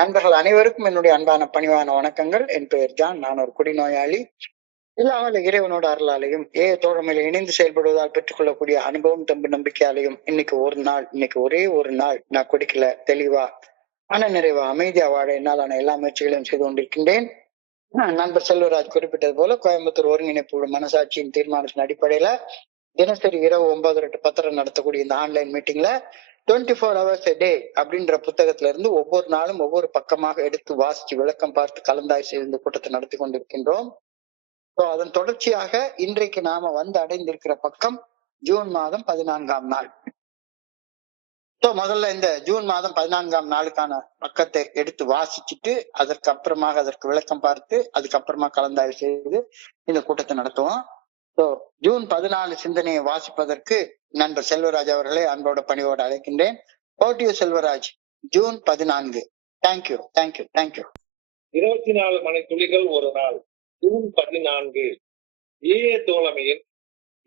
நண்பர்கள் அனைவருக்கும் என்னுடைய அன்பான பணிவான வணக்கங்கள். என் பெயர் ஜான். நான் ஒரு குடிநோயாளி. இல்லாமல் இறைவனோட அருளாலையும் தோழமையில இணைந்து செயல்படுவதால் பெற்றுக்கொள்ளக்கூடிய அனுபவம் தம்பு நம்பிக்கையாலையும் இன்னைக்கு ஒரே ஒரு நாள் நான் குடிக்கல, தெளிவா மன நிறைவா அமைதியா வாழ என்னாலான எல்லா முயற்சிகளையும் செய்து கொண்டிருக்கின்றேன். நண்பர் செல்வராஜ் குறிப்பிட்டது போல கோயம்புத்தூர் ஒருங்கிணைப்பு மனசாட்சியின் தீர்மானத்தின் அடிப்படையில தினசரி இரவு 9 to 10 நடத்தக்கூடிய இந்த ஆன்லைன் மீட்டிங்ல 24 hours a day அப்படின்ற புத்தகத்துல இருந்து ஒவ்வொரு நாளும் ஒவ்வொரு பக்கமாக எடுத்து வாசிச்சு விளக்கம் பார்த்து கலந்தாய் செய்து இந்த கூட்டத்தை நடத்தி கொண்டிருக்கின்றோம். அதன் தொடர்ச்சியாக இன்றைக்கு நாம வந்து அடைந்திருக்கிற பக்கம் ஜூன் மாதம் 14ஆம் நாள். முதல்ல இந்த ஜூன் மாதம் 14ஆம் நாளுக்கான பக்கத்தை எடுத்து வாசிச்சுட்டு அதற்கு விளக்கம் பார்த்து அதுக்கப்புறமா கலந்தாய்வு செய்து இந்த கூட்டத்தை நடத்துவோம். ஜூன் 14 சிந்தனையை வாசிப்பதற்கு நண்பர் செல்வராஜ் அவர்களை அன்போட பணியோடு அழைக்கின்றேன். ஓட்டியூ Selvaraj. June 14. Thank you thank you thank you. 24 மணி துளிகள் ஒரு நாள். ஜூன் 14. ஏஏ தோழமையின்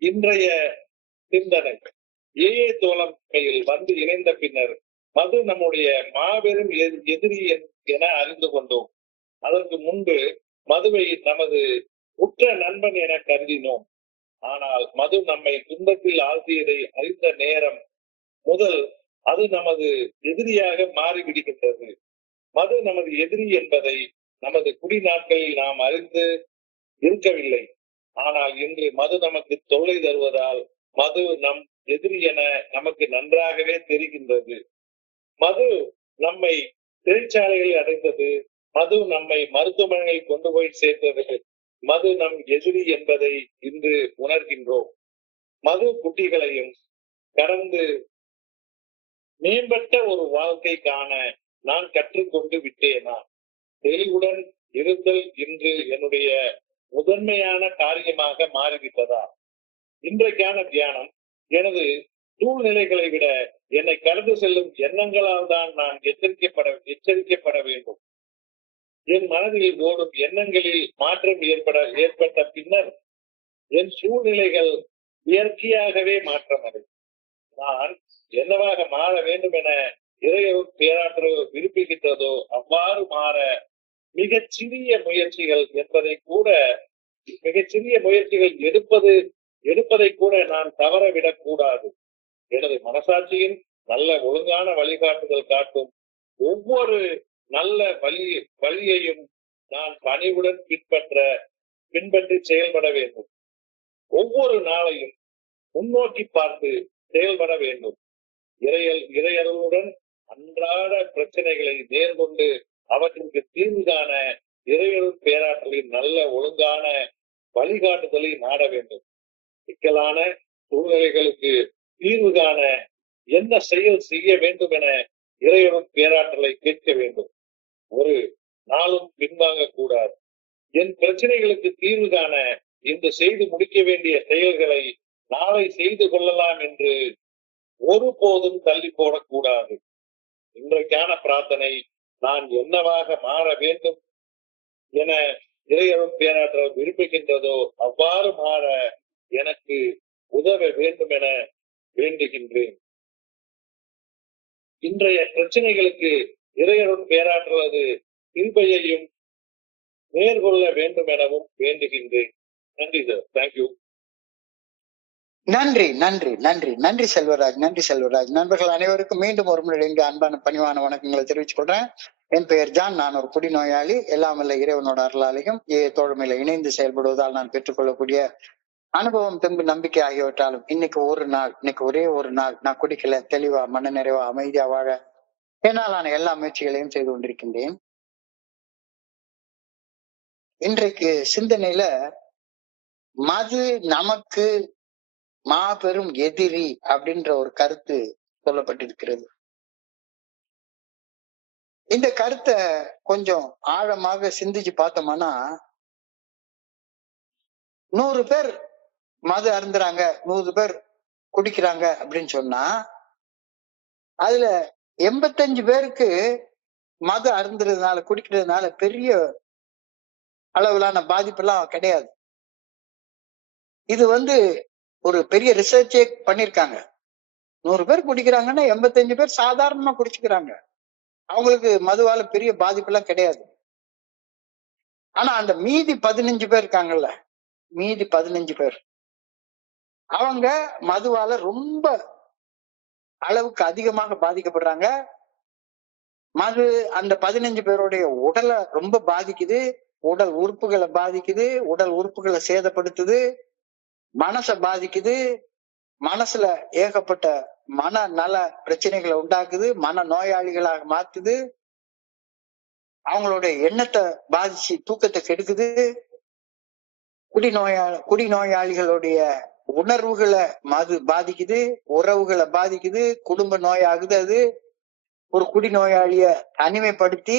இன்றைய சிந்தனை. ஏஏ தோழமையில் வந்து இணைந்த பின்னர் மது நம்முடைய மாபெரும் எதிரி என அறிந்து கொண்டோம். அதற்கு முன்பு மதுவை நமது உற்ற நண்பன் என கருதினோம். ஆனால் மது நம்மை துன்பத்தில் ஆழ்த்தியதை அறிந்த நேரம் முதல் அது நமது எதிரியாக மாறிவிடுகின்றது. மது நமது எதிரி என்பதை நமது குடி நாட்களில் நாம் அறிந்து இருக்கவில்லை. ஆனால் இன்று மது நமக்கு தொல்லை தருவதால் மது நம் எதிரி என நமக்கு நன்றாகவே தெரிகின்றது. மது நம்மை சிறைச்சாலைகளில் அடைந்தது. மது நம்மை மருத்துவமனையில் கொண்டு போய் சேர்த்தது. மது நம் எதிரி என்பதை இன்று உணர்கின்றோம். மது குட்டிகளையும் கடந்து மேம்பட்ட ஒரு வாழ்க்கை காண நான் கற்றுக்கொண்டு விட்டேனா? தெளிவுடன் இருத்தல் இன்று என்னுடைய முதன்மையான காரியமாக மாறிவிட்டதா? இன்றைக்கான தியானம் எனது சூழ்நிலைகளை விட என்னை கடந்து செல்லும் எண்ணங்களால் தான் நான் எச்சரிக்கப்பட வேண்டும். என் மனதில் ஓடும் எண்ணங்களில் மாற்றம் ஏற்பட்ட பின்னர் என் சூழ்நிலைகள் இயற்கையாகவே மாற்றமடையும். நான் என்னவாக மாற வேண்டும் என இறைவன் பேராற்றல் விரும்புகின்றதோ அவ்வாறு மாற மிகச்சிறிய முயற்சிகள் எடுப்பதை கூட நான் தவறவிடக் கூடாது. எனது மனசாட்சியின் நல்ல ஒழுங்கான வழிகாட்டுதல் காட்டும் ஒவ்வொரு நல்ல வழியையும் நான் பணிவுடன் பின்பற்றி செயல்பட வேண்டும். ஒவ்வொரு நாளையும் முன்னோக்கி பார்த்து செயல்பட வேண்டும். இறையருளுடன் அன்றாட பிரச்சனைகளை நேர்கொண்டு அவற்றிற்கு தீர்வு காண இறையருள் பேராற்றலின் நல்ல ஒழுங்கான வழிகாட்டுதலை நாட வேண்டும். சிக்கலான சூழ்நிலைகளுக்கு தீர்வு காண என்ன செயல் செய்ய வேண்டும் என இறையருள் பேராற்றலை கேட்க வேண்டும். ஒரு நாளும் பின்வாங்க கூடாது. என் பிரச்சனைகளுக்கு தீர்வு காண இன்று செய்து முடிக்க வேண்டிய செயல்களை நாளை செய்து கொள்ளலாம் என்று ஒருபோதும் தள்ளி போடக்கூடாது. இன்றைக்கான பிரார்த்தனை, நான் என்னவாக மாற வேண்டும் என இறையருள் பேராற்றல் விரும்புகின்றதோ அவ்வாறு மாற எனக்கு உதவ வேண்டும் என வேண்டுகின்றேன். இன்றைய பிரச்சனைகளுக்கு இறையருள் பேராற்றலது கிருபையையும் மேற்கொள்ள வேண்டும் எனவும் வேண்டுகின்றேன். நன்றி சார். தேங்க்யூ. நன்றி நன்றி நன்றி நன்றி செல்வராஜ். நன்றி செல்வராஜ். நண்பர்கள் அனைவருக்கும் மீண்டும் ஒரு முறை அன்பான பணிவான வணக்கங்களை தெரிவித்துக் கொள்றேன். என் பெயர் ஜான். நான் ஒரு குடிநோயாளி. எல்லாம் வல்ல இறைவனோட அருளாலையும் தோழமையில இணைந்து செயல்படுவதால் நான் பெற்றுக்கொள்ளக்கூடிய அனுபவம் தெம்பு நம்பிக்கை ஆகியவற்றாலும் இன்னைக்கு ஒரே ஒரு நாள் நான் குடிக்கல, தெளிவா மன நிறைவா அமைதியா வாழ என்னாலான எல்லா முயற்சிகளையும் செய்து கொண்டிருக்கின்றேன். இன்றைக்கு சிந்தனையில மது நமக்கு மாபெரும் எதிரி அப்படின்ற ஒரு கருத்து சொல்லப்பட்டிருக்கிறது. இந்த கருத்தை கொஞ்சம் ஆழமாக சிந்திச்சு பார்த்தோம்னா 100 பேர் மது அருந்துறாங்க, 100 பேர் குடிக்கிறாங்க அப்படின்னு சொன்னா அதுல 85 பேருக்கு மது அருந்துறதுனால குடிக்கிறதுனால பெரிய அளவிலான பாதிப்பு எல்லாம் கிடையாது. இது ஒரு பெரிய ரிசர்ச்சே பண்ணிருக்காங்க. 100 பேர் குடிக்கிறாங்கன்னா 85 பேர் சாதாரணமா குடிச்சுக்கிறாங்க. அவங்களுக்கு மதுவால பெரிய பாதிப்பு எல்லாம் கிடையாது. ஆனா அந்த மீதி 15 பேர் இருக்காங்கல்ல, மீதி 15 பேர் அவங்க மதுவால ரொம்ப அளவுக்கு அதிகமாக பாதிக்கப்படுறாங்க. மது அந்த 15 பேருடைய உடலை ரொம்ப பாதிக்குது, உடல் உறுப்புகளை பாதிக்குது, உடல் உறுப்புகளை சேதப்படுத்துது, மனசை பாதிக்குது, மனசுல ஏகப்பட்ட மன நல பிரச்சனைகளை உண்டாக்குது, மன நோயாளிகளாக மாத்துது, அவங்களுடைய எண்ணத்தை பாதிச்சு தூக்கத்தை கெடுக்குது, குடிநோயாளிகளுடைய உணர்வுகளை மது பாதிக்குது, உறவுகளை பாதிக்குது, குடும்ப நோயாகுது. அது ஒரு குடிநோயாளிய தனிமைப்படுத்தி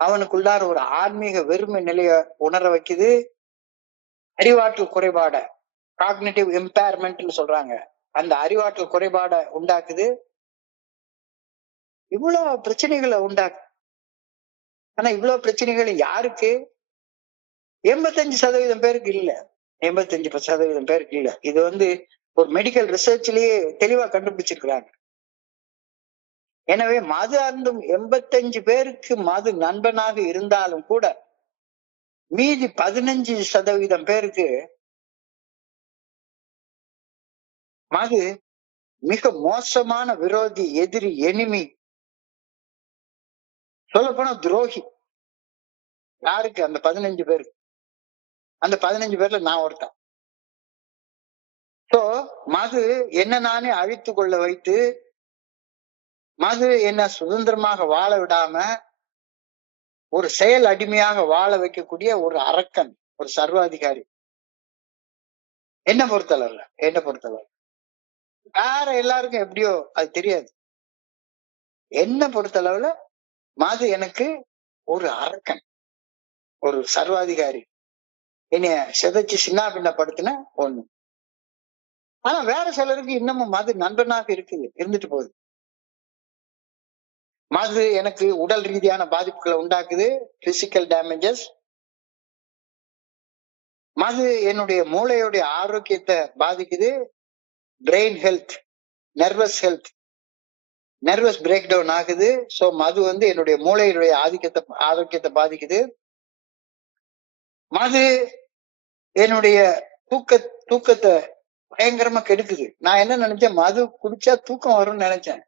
அவனுக்குள்ளார ஒரு ஆன்மீக வெறுமை நிலைய உணர வைக்குது. அறிவாற்றல் குறைபாட காக்னிட்டிவ் இம்பேர்மெண்ட்னு சொல்றாங்க, அந்த அறிவாற்றல் குறைபாட உண்டாக்குது. இவ்வளவு பிரச்சனைகளை உண்டாக்கு. ஆனா இவ்வளவு பிரச்சனைகள் யாருக்கு? 85% பேருக்கு இல்ல. 85% பேருக்கு இல்ல. இது ஒரு மெடிக்கல் ரிசர்ச்லயே தெளிவா கண்டுபிடிச்சிருக்கிறாங்க. எனவே மது அருந்தும் 85 பேருக்கு மது நண்பனாக இருந்தாலும் கூட மீதி 15% பேருக்கு மது மிக மோசமான விரோதி, எதிரி, எனிமி, சொல்ல போனா துரோகி. யாருக்கு? அந்த 15 பேருக்கு. அந்த 15 பேர்ல நான் ஒருத்தன். சோ மது என்ன நானே அழித்து கொள்ள வைத்து, மது என்ன சுதந்திரமாக வாழ விடாம ஒரு செயல் அடிமையாக வாழ வைக்கக்கூடிய ஒரு அரக்கன், ஒரு சர்வாதிகாரி. என்ன பொறுத்தளவுல வேற எல்லாருக்கும் எப்படியோ அது தெரியாது. என்ன பொறுத்தளவுல மது எனக்கு ஒரு அரக்கன், ஒரு சர்வாதிகாரி, என்னைய சிதைச்சு சின்ன பின்னப்படுத்தின ஒண்ணு. ஆனா வேற சிலருக்கு இன்னமும் மது நண்பனாக இருக்குது, இருந்துட்டு போகுது. மது எனக்கு உடல் ரீதியான பாதிப்புகளை உண்டாக்குது, பிசிக்கல் டேமேஜஸ். மது என்னுடைய மூளையுடைய ஆரோக்கியத்தை பாதிக்குது, brain health, nervous breakdown ஆகுது. சோ மது என்னுடைய மூளையுடைய ஆரோக்கியத்தை பாதிக்குது. மது என்னுடைய தூக்கத்தை பயங்கரமா கெடுக்குது. நான் என்ன நினைச்சேன், மது குடிச்சா தூக்கம் வரும்னு நினைச்சேன்.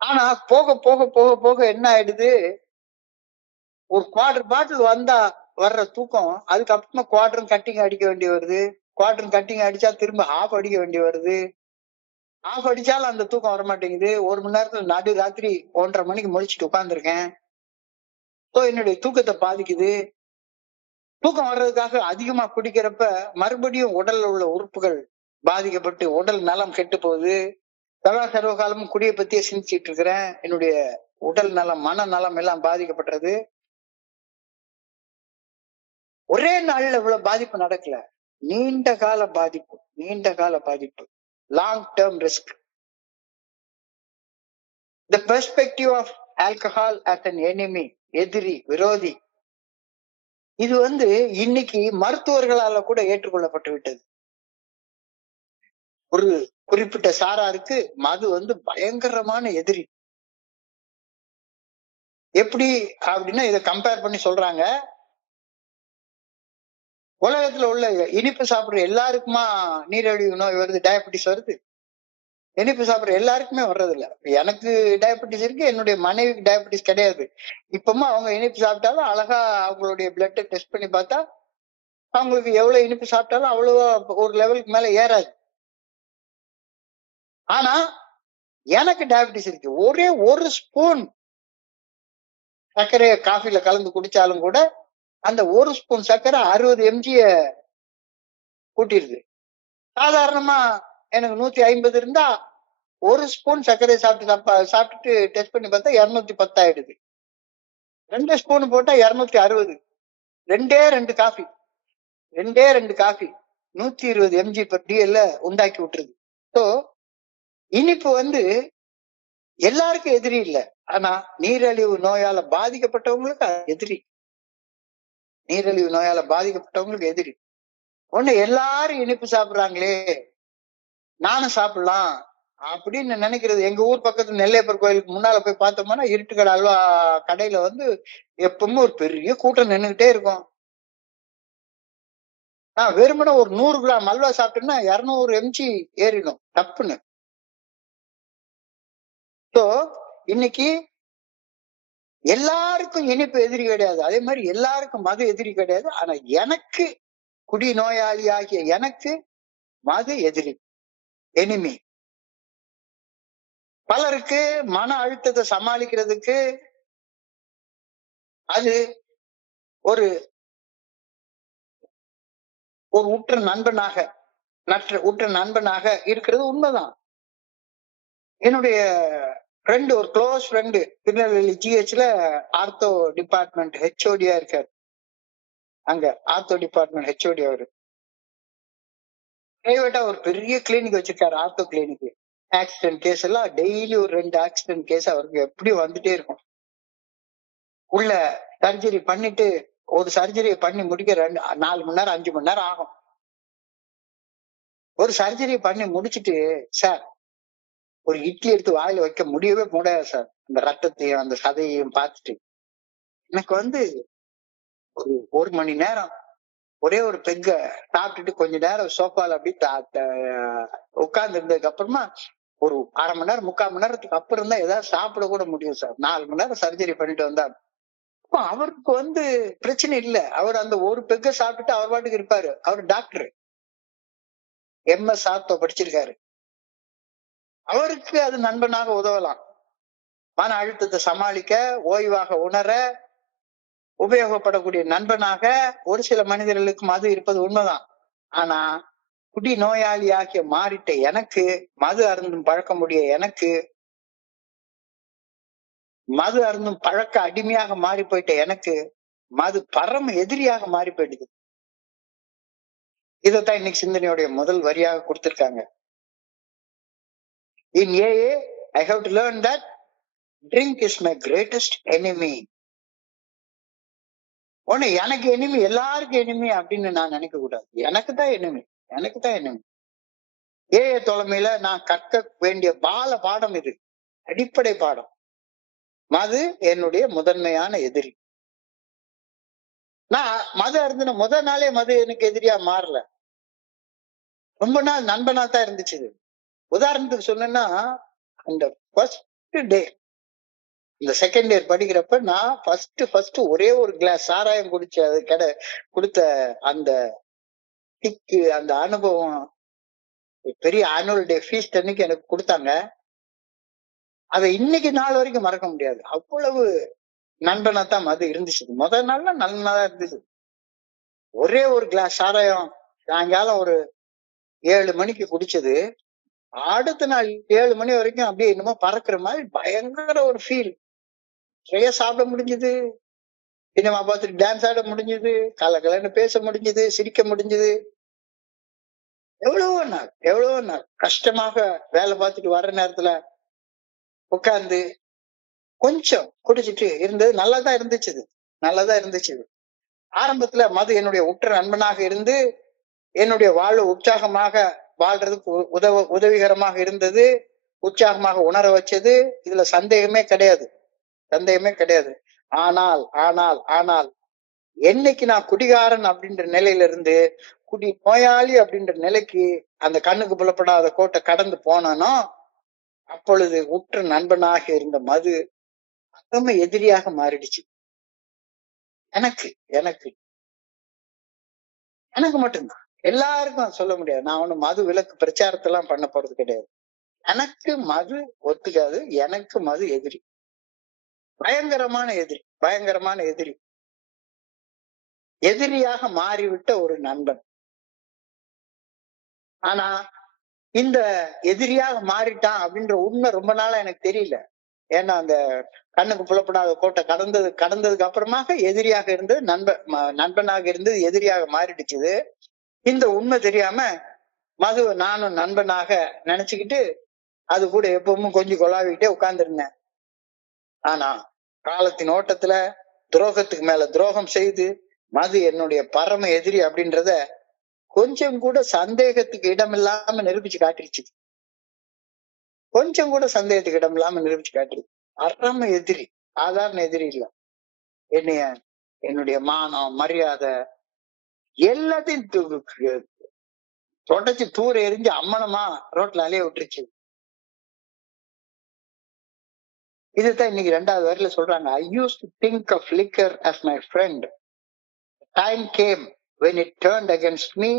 ஆனா போக போக போக போக என்ன ஆயிடுது, ஒரு குவார்டர் பாட்டில் வர்ற தூக்கம் அதுக்கப்புறமா குவார்டரும் கட்டிங் அடிக்க வேண்டி வருது. குவார்டரும் கட்டிங் அடிச்சா திரும்ப ஹாஃப் அடிக்க வேண்டி வருது. ஹாஃப் அடிச்சாலும் அந்த தூக்கம் வரமாட்டேங்குது. 1 மணி நேரத்துல நடு ராத்திரி 1:30 மணிக்கு முழிச்சுட்டு உட்கார்ந்துருக்கேன். ஸோ என்னுடைய தூக்கத்தை பாதிக்குது. தூக்கம் வர்றதுக்காக அதிகமா குடிக்கிறப்ப மறுபடியும் உடல்ல உள்ள உறுப்புகள் பாதிக்கப்பட்டு உடல் நலம் கெட்டு போகுது. சர்வ காலமும் குடியை பத்தியே சிந்திச்சிட்டு இருக்கிறேன். என்னுடைய உடல் நலம், மன நலம் எல்லாம் பாதிக்கப்பட்டது. ஒரே நாள்ல இவ்வளவு பாதிப்பு நடக்கல, நீண்ட கால பாதிப்பு, long term risk. The perspective of alcohol as an enemy, எதிரி, விரோதி, இது இன்னைக்கு மருத்துவர்களால கூட ஏற்றுக்கொள்ளப்பட்டு விட்டது. ஒரு குறிப்பிட்ட சாராருக்கு மது பயங்கரமான எதிரி. எப்படி அப்படின்னா இதை கம்பேர் பண்ணி சொல்றாங்க, உலகத்துல உள்ள இனிப்பு சாப்பிடுற எல்லாருக்குமா நீரிழிவு நோய் வருது, டயபெட்டிஸ் வருது? இனிப்பு சாப்பிடுற எல்லாருக்குமே வர்றது இல்ல. எனக்கு டயபெட்டிஸ் இருக்கு, என்னுடைய மனைவிக்கு டயபெட்டிஸ் கிடையாது. இப்பமா அவங்க இனிப்பு சாப்பிட்டாலும் அழகா அவங்களுடைய பிளட் டெஸ்ட் பண்ணி பார்த்தா அவங்களுக்கு எவ்வளவு இனிப்பு சாப்பிட்டாலும் அவ்வளவா ஒரு லெவலுக்கு மேல ஏறாது. ஆனா எனக்கு டயபெட்டிஸ் இருக்கு. ஒரே ஒரு ஸ்பூன் சர்க்கரையை காஃபில கலந்து குடிச்சாலும் கூட அந்த ஒரு ஸ்பூன் சர்க்கரை 60 mg கூட்டிருது. சாதாரணமா எனக்கு 150 இருந்தா ஒரு ஸ்பூன் சர்க்கரை சாப்பிட்டுட்டு டெஸ்ட் பண்ணி பார்த்தா 210 ஆயிடுது. 2 ஸ்பூன் போட்டா 260. 2 காஃபி 120 mg per dl உண்டாக்கி விட்டுருது. ஸோ இனிப்பு எல்லாருக்கும் எதிரி இல்ல, ஆனா நீரிழிவு நோயால பாதிக்கப்பட்டவங்களுக்கு எதிரி. நீரிழிவு நோயால பாதிக்கப்பட்டவங்களுக்கு எதிரி. ஒண்ணு எல்லாரும் இனிப்பு சாப்பிடுறாங்களே, நானும் சாப்பிடலாம், அப்படின்னு நினைக்கிறது. எங்க ஊர் பக்கத்து நெல்லையப்பர் கோயிலுக்கு முன்னால போய் பார்த்தோம்னா இருட்டுக்கடை அல்வா கடையில வந்து எப்பவுமே ஒரு பெரிய கூட்டம் நின்னுகிட்டே இருக்கும். நான் வெறுமனே ஒரு 100 கிராம் அல்வா சாப்பிட்டேன்னா 200 எம்ஜி ஏறிடும் டப்புன்னு. ஸோ இன்னைக்கு எல்லாருக்கும் இனிப்பு எதிரி கிடையாது, அதே மாதிரி எல்லாருக்கும் மது எதிரி கிடையாது. ஆனா எனக்கு, குடி நோயாளி ஆகிய எனக்கு மது எதிரி, எனிமி. பலருக்கு மன அழுத்தத்தை சமாளிக்கிறதுக்கு அது ஒரு ஒரு உற்ற நண்பனாக உற்ற நண்பனாக இருக்கிறது உண்மைதான். என்னுடைய ஃப்ரெண்டு, ஒரு க்ளோஸ் ஃப்ரெண்டு, திருநெல்வேலி ஜிஹெச்ல ஆர்த்தோ டிபார்ட்மெண்ட் ஹெச்ஓடியா இருக்காரு. அங்க ஆர்த்தோ டிபார்ட்மெண்ட் ஹெச்ஓடி அவரு. பிரைவேட்டா ஒரு பெரிய கிளினிக் வச்சிருக்காரு, ஆர்த்தோ கிளினிக். ஆக்சிடென்ட் கேஸ் எல்லாம் டெய்லி ஒரு 2 ஆக்சிடென்ட் கேஸ் அவருக்கு எப்படி வந்துட்டே இருக்கும். உள்ள சர்ஜரி பண்ணிட்டு, ஒரு சர்ஜரியை பண்ணி முடிக்க 4 மணி நேரம் 5 மணி நேரம் ஆகும். ஒரு சர்ஜரி பண்ணி முடிச்சிட்டு, சார் ஒரு இட்லி எடுத்து வாயில வைக்க முடியவே முடியாது சார், அந்த ரத்தத்தையும் அந்த சதையையும் பார்த்துட்டு. எனக்கு வந்து ஒரு மணி நேரம் ஒரே ஒரு பெக்க சாப்பிட்டுட்டு கொஞ்ச நேரம் சோஃபால அப்படி உட்கார்ந்து இருந்ததுக்கு அப்புறமா ஒரு அரை மணி நேரம் 3/4 மணி நேரத்துக்கு அப்புறம் தான் ஏதாவது சாப்பிட கூட முடியும் சார். 4 மணி நேரம் சர்ஜரி பண்ணிட்டு வந்தா. அவருக்கு வந்து பிரச்சனை இல்ல. அவர் அந்த ஒரு பெக்க சாப்பிட்டுட்டு அவர் பாட்டுக்கு இருப்பாரு. அவர் டாக்டர், MS ஆர்த்தோ படிச்சிருக்காரு. அவருக்கு அது நண்பனாக உதவலாம். மன அழுத்தத்தை சமாளிக்க, ஓய்வாக உணர உபயோகப்படக்கூடிய நண்பனாக ஒரு சில மனிதர்களுக்கு மது இருப்பது உண்மைதான். ஆனா குடி நோயாளியாகிய மாறிட்ட எனக்கு, மது அருந்தும் பழக்கமுடைய எனக்கு, மது அருந்தும் பழக்க அடிமையாக மாறி போயிட்ட எனக்கு, மது பரம எதிரியாக மாறி போயிடுது. இதைத்தான் இன்னைக்கு சிந்தனையுடைய முதல் வரியாக கொடுத்திருக்காங்க. In AA, I have to learn that drink is my greatest enemy. ஒண்ணு எனக்கு எனிமி, எல்லாருக்கும் எனிமி அப்படின்னு நான் நினைக்க கூடாது. எனக்கு தான் எனிமி, எனக்கு தான் எனிமி. AA தலைமையில நான் கற்க வேண்டிய பாடம் இது, அடிப்படை பாடம். மது என்னுடைய முதன்மையான எதிரி. நான் மது அருந்தின முதல் நாளே மது எனக்கு எதிரியா மாறல. ரொம்ப நாள் நண்பனா தான் இருந்துச்சு. உதாரணத்துக்கு சொன்னா, அந்த ஃபர்ஸ்ட் டே, இந்த செகண்ட் இயர் படிக்கிறப்ப நான் ஃபர்ஸ்ட் ஒரே ஒரு கிளாஸ் சாராயம் குடிச்சு அது கொடுத்த அந்த கிக்கு, அந்த அனுபவம், பெரிய ஆனுவல் டே ஃபீஸ்ட் அன்னைக்கு எனக்கு கொடுத்தாங்க. அதை இன்னைக்கு நாள் வரைக்கும் மறக்க முடியாது. அவ்வளவு நண்பனா தான் மது இருந்துச்சு. முதல் நாள்ல நண்பனா தான் இருந்துச்சு. ஒரே ஒரு கிளாஸ் சாராயம் சாயங்காலம் ஒரு 7 மணிக்கு குடிச்சது, அடுத்த நாள் 7 மணி வரைக்கும் அப்படியே என்னமோ பறக்குற மாதிரி பயங்கர ஒரு ஃபீல். நிறைய சாப்பிட முடிஞ்சது, சினிமா பார்த்துட்டு டான்ஸ் ஆட முடிஞ்சது, கலகலன்னு பேச முடிஞ்சது, சிரிக்க முடிஞ்சது. எவ்வளவோ நாள் கஷ்டமாக வேலை பார்த்துட்டு வர்ற நேரத்துல உட்கார்ந்து கொஞ்சம் குடிச்சிட்டு இருந்தது நல்லாதான் இருந்துச்சு. ஆரம்பத்துல மது என்னுடைய உற்ற நண்பனாக இருந்து என்னுடைய வாழ்வு உற்சாகமாக வாழ்றதுக்கு உதவிகரமாக இருந்தது, உற்சாகமாக உணர வச்சது. இதுல சந்தேகமே கிடையாது. ஆனால் என்னைக்கு நான் குடிகாரன் அப்படின்ற நிலையில இருந்து குடி நோயாளி அப்படின்ற நிலைக்கு அந்த கண்ணுக்கு புலப்படாத கோட்டை கடந்து போனானோ, அப்பொழுது உற்ற நண்பனாக இருந்த மது ரொம்ப எதிரியாக மாறிடுச்சு. எனக்கு எனக்கு எனக்கு மட்டும்தான், எல்லாருக்கும் சொல்ல முடியாது. நான் ஒண்ணு மது விலக்கு பிரச்சாரத்தை எல்லாம் பண்ண போறது கிடையாது. எனக்கு மது ஒத்துக்காது, எனக்கு மது எதிரி, பயங்கரமான எதிரி, எதிரியாக மாறிவிட்ட ஒரு நண்பன். ஆனா இந்த எதிரியாக மாறிட்டான் அப்படின்ற உண்மை ரொம்ப நாளா எனக்கு தெரியல. ஏன்னா அந்த கண்ணுக்கு புலப்படாத கோட்டை கடந்ததுக்கு அப்புறமாக எதிரியாக இருந்து நண்பனாக இருந்து எதிரியாக மாறிடுச்சு. இந்த உண்மை தெரியாம மதுவை நானும் நண்பனாக நினைச்சுக்கிட்டு அது கூட எப்பவும் கொஞ்சம் கொலாவிக்கிட்டே உட்கார்ந்துருந்தேன். ஆனா காலத்தின் ஓட்டத்துல துரோகத்துக்கு மேல துரோகம் செய்து மது என்னுடைய பரம எதிரி அப்படின்றத கொஞ்சம் கூட சந்தேகத்துக்கு இடமில்லாம நிரூபிச்சு காட்டிருச்சு. கொஞ்சம் கூட சந்தேகத்துக்கு இடம் இல்லாம நிரூபிச்சு காட்டுது. அறம எதிரி, சாதாரண எதிரி இல்ல. என்னைய, என்னுடைய மானம், மரியாதை எல்லாத்தையும் தொடச்சு தூர எரிஞ்சு அம்மனமா ரோட்ல அலைய விட்டுருச்சு. இதுதான் இன்னைக்கு 2வது வரியில சொல்றாங்க. I used to think of liquor as my friend. Time came when it turned against me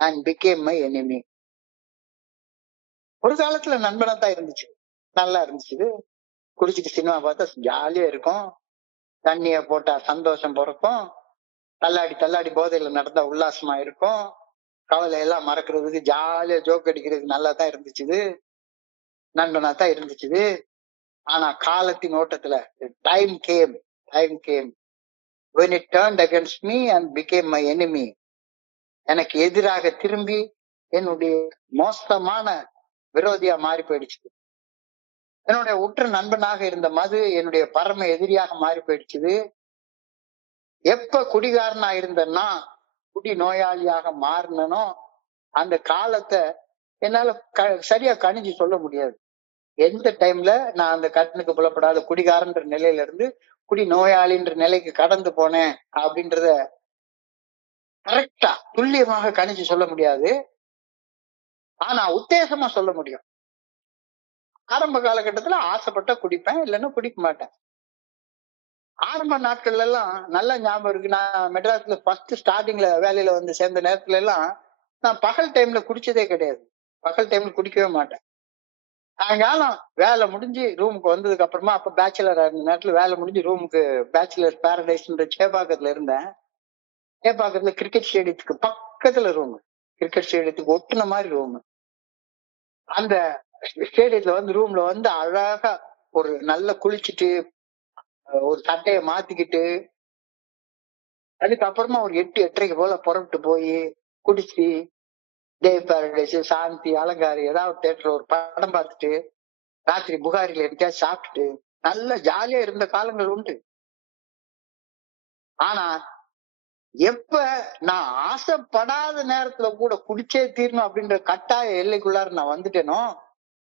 and became my enemy. ஒரு காலத்துல நண்பனா தான் இருந்துச்சு, நல்லா இருந்துச்சு. குடிச்சிட்டு சினிமா பார்த்தா ஜாலியா இருக்கும், தண்ணிய போட்டா சந்தோஷம் பிறக்கும், தள்ளாடி தள்ளாடி போதையில நடந்தா உல்லாசமா இருக்கும், கவலை எல்லாம் மறக்கிறதுக்கு ஜாலியா ஜோக் அடிக்கிறதுக்கு நல்லா தான் இருந்துச்சு, நண்பனா தான் இருந்துச்சு. ஆனா காலத்தின் ஓட்டத்துல time came when it turned against me and became my enemy. எனக்கு எதிராக திரும்பி என்னுடைய மோசமான விரோதியா மாறி போயிடுச்சு. என்னுடைய உற்ற நண்பனாக இருந்த மது என்னுடைய பரம எதிரியாக மாறி போயிடுச்சு. எப்ப குடிகாரனா இருந்தேன்னா, குடி நோயாளியாக மாறினோ அந்த காலத்தை என்னால சரியா கணிஞ்சு சொல்ல முடியாது. எந்த டைம்ல நான் அந்த கட்டனுக்கு புலப்படாத குடிகாரன்ற நிலையில இருந்து குடி நோயாளின்ற நிலைக்கு கடந்து போனேன் அப்படின்றத கரெக்டா துல்லியமாக கணிச்சு சொல்ல முடியாது. ஆனா உத்தேசமா சொல்ல முடியும். ஆரம்ப காலகட்டத்துல ஆசைப்பட்டா குடிப்பேன், இல்லைன்னா குடிக்க மாட்டேன். ஆரம்ப நாட்கள்ல எல்லாம் நல்ல ஞாபகம் இருக்கு. நான் மெட்ராஸ்ல ஃபர்ஸ்ட் ஸ்டார்டிங்ல வேலையில வந்து சேர்ந்த நேரத்துல எல்லாம் நான் பகல் டைம்ல குடிச்சதே கிடையாது. பகல் டைம்ல குடிக்கவே மாட்டேன். சாயங்காலம் வேலை முடிஞ்சு ரூமுக்கு வந்ததுக்கு அப்புறமா, அப்ப பேச்சுலரா இருந்த நேரத்துல வேலை முடிஞ்சு ரூமுக்கு பேச்சுலர் பேரடைஸ்ன்ற சேப்பாக்கத்துல இருந்தேன். சேப்பாக்கத்துல கிரிக்கெட் ஸ்டேடியத்துக்கு பக்கத்துல ரூம், கிரிக்கெட் ஸ்டேடியத்துக்கு ஒட்டுன மாதிரி ரூம். அந்த ஸ்டேடியத்துல வந்து ரூம்ல வந்து அழகா ஒரு நல்ல குளிச்சுட்டு ஒரு சட்டைய மாத்திக்கிட்டு அதுக்கப்புறமா ஒரு 8-8:30 போல புறப்பட்டு போய் குடிச்சு டே பேரடைஸ், சாந்தி, அலங்காரி ஏதாவது தேட்டர் ஒரு படம் பார்த்துட்டு ராத்திரி புகாரில எங்கேயாவது சாப்பிட்டுட்டு நல்ல ஜாலியா இருந்த காலங்கள் உண்டு. ஆனா எப்ப நான் ஆசைப்படாத நேரத்துல கூட குடிச்சே தீரணும் அப்படின்ற கட்டாய எல்லைக்குள்ளார நான் வந்துட்டேனோ,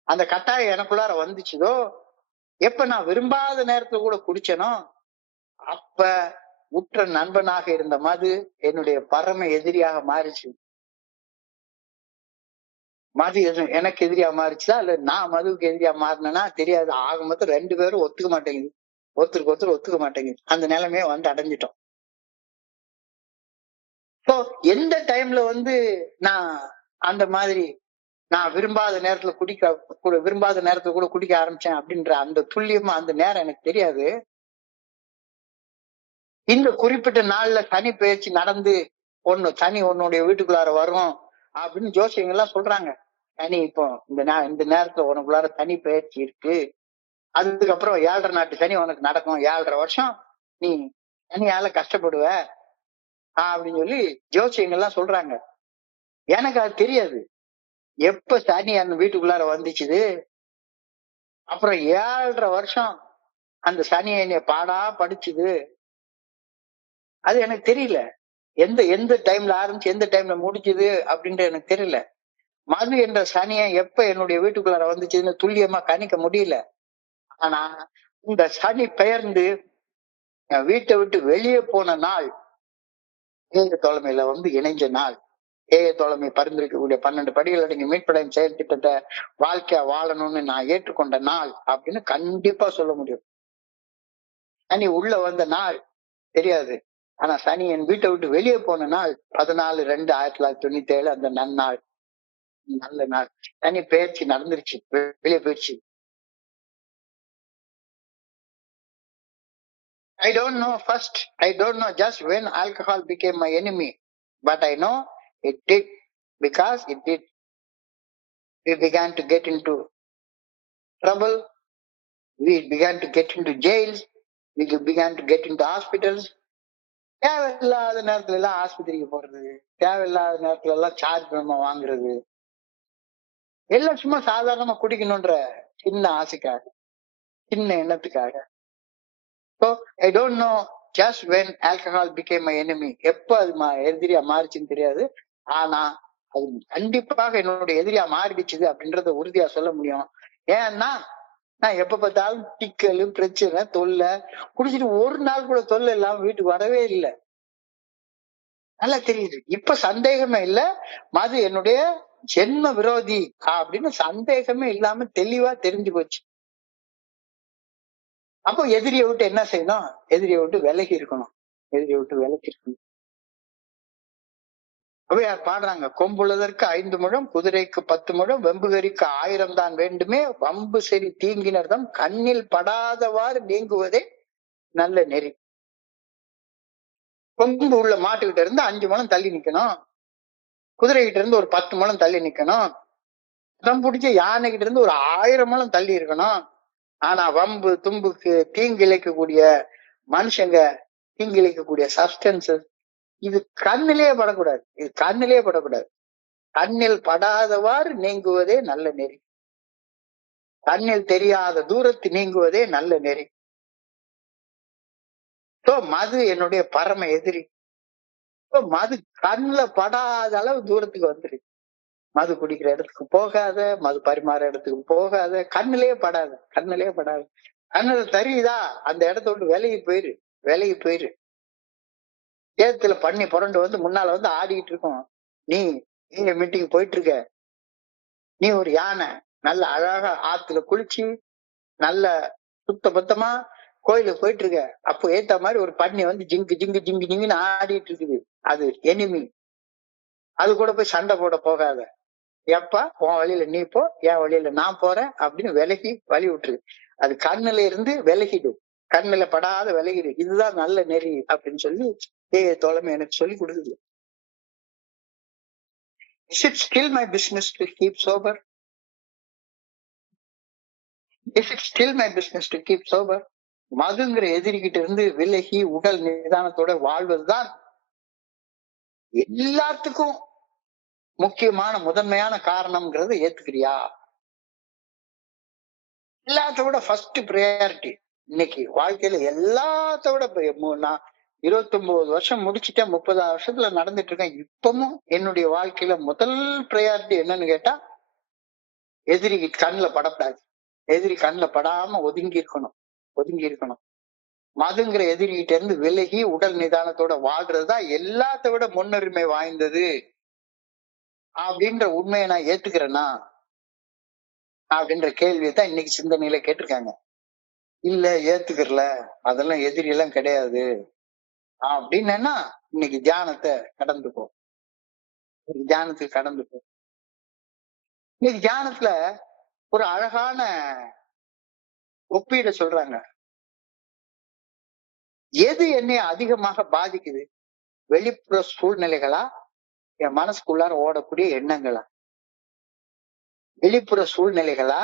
அந்த கட்டாயம் எனக்குள்ளார வந்துச்சுதோ, எப்ப நான் விரும்பாத நேரத்துல கூட குடிச்சேனோ, அப்ப உற்ற நண்பனாக இருந்த மது என்னுடைய பரம எதிரியாக மாறிச்சு. மது எனக்கு எதிரியா மாறிச்சுதா இல்ல நான் மதுவுக்கு எதிரியா மாறினேன்னா தெரியாது. ஆக மொத்தம் 2 பேரும் ஒத்துக்க மாட்டேங்குது, ஒருத்தருக்கு ஒருத்தர் ஒத்துக்க மாட்டேங்குது. அந்த நிலைமையை வந்து அடைஞ்சிட்டோம். ஸோ எந்த டைம்ல வந்து நான் அந்த மாதிரி நான் விரும்பாத நேரத்துல விரும்பாத நேரத்துல கூட குடிக்க ஆரம்பிச்சேன் அப்படின்ற அந்த துல்லியமா அந்த நேரம் எனக்கு தெரியாது. இந்த குறிப்பிட்ட நாள்ல சனி பெயர்ச்சி நடந்து சனி உன்னுடைய வீட்டுக்குள்ளார வரும் அப்படின்னு ஜோசியங்க எல்லாம் சொல்றாங்க. சனி இப்போ இந்த நேரத்துல உனக்குள்ளார சனி பெயர்ச்சி இருக்கு, அதுக்கப்புறம் 7.5 நாட்டு சனி உனக்கு நடக்கும், 7.5 வருஷம் நீ சனியால கஷ்டப்படுவ அப்படின்னு சொல்லி ஜோசியங்க எல்லாம் சொல்றாங்க. எனக்கு அது தெரியாது. எப்ப சனி அந்த வீட்டுக்குள்ளார வந்துச்சுது, அப்புறம் 7.5 வருஷம் அந்த சனி என்னைய பாடா படிச்சுது, அது எனக்கு தெரியல. எந்த டைம்ல ஆரம்பிச்சு எந்த டைம்ல முடிச்சுது அப்படின்றது எனக்கு தெரியல. மது என்ற சனியை எப்ப என்னுடைய வீட்டுக்குள்ளார வந்துச்சுன்னு துல்லியமா கணிக்க முடியல. ஆனா இந்த சனி பெயர்ந்து வீட்டை விட்டு வெளியே போன நாள் ஏக தோழமையில வந்து இணைஞ்ச நாள். ஏக தோழமை பரிந்துரைக்கக்கூடிய 12 படிகள் அடங்கிய மீட்படையும் செயல் திட்டத்தை வாழ்க்கையா வாழணும்னு நான் ஏற்றுக்கொண்ட நாள் அப்படின்னு கண்டிப்பா சொல்ல முடியும். சனி உள்ள வந்த நாள் தெரியாது. ஆனா சனி என் வீட்டை விட்டு வெளியே போன நாள் 14/2/1997 அந்த நன்னாள், நல்ல நாள். சனி பெயர்ச்சி நடந்துருச்சு, வெளியே போயிடுச்சு. I don't know just when alcohol became my enemy, but I know it did, because it did. We began to get into trouble, we began to get into jails, we began to get into hospitals. தேவையில்லாத நேரத்துல எல்லாம் ஆஸ்பத்திரிக்கு போறது, தேவையில்லாத நேரத்துல எல்லாம் charge பண்ண வாங்குறது, எல்லாம் சும்மா சாதாரணமா குடிக்கணும்ன்ற சின்ன ஆசைக்காக, சின்ன எண்ணத்துக்காக. So I don't know just when alcohol became my enemy. எப்ப அது எதிரியா மாறிச்சுன்னு தெரியாது. ஆனா அது கண்டிப்பாக என்னுடைய எதிரியா மாறிடுச்சுது அப்படின்றத உறுதியா சொல்ல முடியும். ஏன்னா நான் எப்ப பார்த்தாலும் டிக்கலு பிரச்சனை தொல்லை, குடிச்சிட்டு ஒரு நாள் கூட தொல்லை இல்லாம வீட்டுக்கு வரவே இல்லை. நல்லா தெரியுது. இப்ப சந்தேகமே இல்ல, மது என்னுடைய ஜென்ம விரோதி அப்படின்னு சந்தேகமே இல்லாம தெளிவா தெரிஞ்சு போச்சு. அப்போ எதிரியை விட்டு என்ன செய்யணும்? எதிரியை விட்டு விலகி இருக்கணும். எதிரியை விட்டு விலகி இருக்கணும். யார் பாடுறாங்க, கொம்புள்ளதற்கு 5 முழம், குதிரைக்கு 10 முழம், வெம்புகரிக்கு 1000 தான் வேண்டுமே, வம்பு சரி தீங்கினர்தம் கண்ணில் படாதவாறு நீங்குவதே நல்ல நெறி. கொம்பு உள்ள மாட்டுக்கிட்ட இருந்து 5 முழம் தள்ளி நிக்கணும், குதிரை கிட்ட இருந்து ஒரு 10 முழம் தள்ளி நிக்கணும், தம் பிடிச்ச யானை கிட்ட இருந்து ஒரு 1000 முழம் தள்ளி இருக்கணும். ஆனா வம்பு தும்புக்கு தீங்கிழைக்கக்கூடிய மனுஷங்க, தீங்கிழைக்கக்கூடிய சப்ஸ்டன்சஸ், இது கண்ணிலேயே படக்கூடாது. இது கண்ணிலேயே படக்கூடாது. கண்ணில் படாதவாறு நீங்குவதே நல்ல நெறி. கண்ணில் தெரியாத தூரத்து நீங்குவதே நல்ல நெறி. மது என்னுடைய பரம எதிரி. மது கண்ணுல படாத அளவு தூரத்துக்கு வந்துரு. மது குடிக்கிற இடத்துக்கு போகாத, மது பரிமாற இடத்துக்கு போகாத, கண்ணிலேயே படாது. கண்ணிலேயே படாது. கண்ணுல தெரியுதா, அந்த இடத்த விட்டு விலகி போயிரு, விலகி போயிரு. சேத்துல பண்ணி புரண்டு வந்து முன்னால வந்து ஆடிக்கிட்டு இருக்கோம். நீ நீங்க மீட்டிங் போயிட்டு இருக்க, நீ ஒரு யானை நல்ல அழகா ஆத்துல குளிச்சு நல்ல சுத்த பத்தமா கோயிலுக்கு போயிட்டு இருக்க. அப்போ ஏத்த மாதிரி ஒரு பண்ணி வந்து ஜிங்கு ஜிங்கு ஜிங்கு ஜிங்குன்னு ஆடிட்டு இருக்குது. அது எனிமி. அது கூட போய் சண்டை போட போகாத. எப்பா உன் வழியில நீ போ, என் வழியில நான் போறேன் அப்படின்னு விலகி வழி விட்டுரு. அது கண்ணுல இருந்து விலகிடு, கண்ணுல படாத விலகிடு. இதுதான் நல்ல நெறி அப்படின்னு சொல்லி தோழமை எனக்கு சொல்லி கொடுக்குது. Is it still my business to keep sober? Is it still my business to keep sober? மதுங்கிற எதிரிகிட்ட இருந்து விலகி உடல் நிதானத்தோட வாழ்வதுதான் எல்லாத்துக்கும் முக்கியமான முதன்மையான காரணம்ங்கிறத ஏத்துக்கிறியா? எல்லாத்த விட ஃபர்ஸ்ட் ப்ரையாரிட்டி இன்னைக்கு வாழ்க்கையில எல்லாத்த விட நான் 29 வருஷம் முடிச்சுட்டேன், 30 வருஷத்துல நடந்துட்டு இருக்கேன். இப்பவும் என்னுடைய வாழ்க்கையில முதல் ப்ரையாரிட்டி என்னன்னு கேட்டா, எதிரி கண்ணுல படக்கூடாது. எதிரி கண்ணுல படாம ஒதுங்கி இருக்கணும், ஒதுங்கி இருக்கணும். மதுங்கிற எதிரிகிட்ட இருந்து விலகி உடல் நிதானத்தோட வாழ்றதுதான் எல்லாத்த விட முன்னுரிமை வாய்ந்தது அப்படின்ற உண்மையை நான் ஏத்துக்கிறேன்னா அப்படின்ற கேள்வியைதான் இன்னைக்கு சிந்தனையில கேட்டிருக்காங்க. இல்ல ஏத்துக்கிறல, அதெல்லாம் எதிரி எல்லாம் கிடையாது அப்படின்னா இன்னைக்கு தியானத்தை கடந்துப்போ, தியானத்துக்கு கடந்துப்போ. இன்னைக்கு தியானத்துல ஒரு அழகான ஒப்பீட சொல்றாங்க. எது என்னை அதிகமாக பாதிக்குது? வெளிப்புற சூழ்நிலைகளா, என் மனசுக்குள்ளார ஓடக்கூடிய எண்ணங்களா? வெளிப்புற சூழ்நிலைகளா,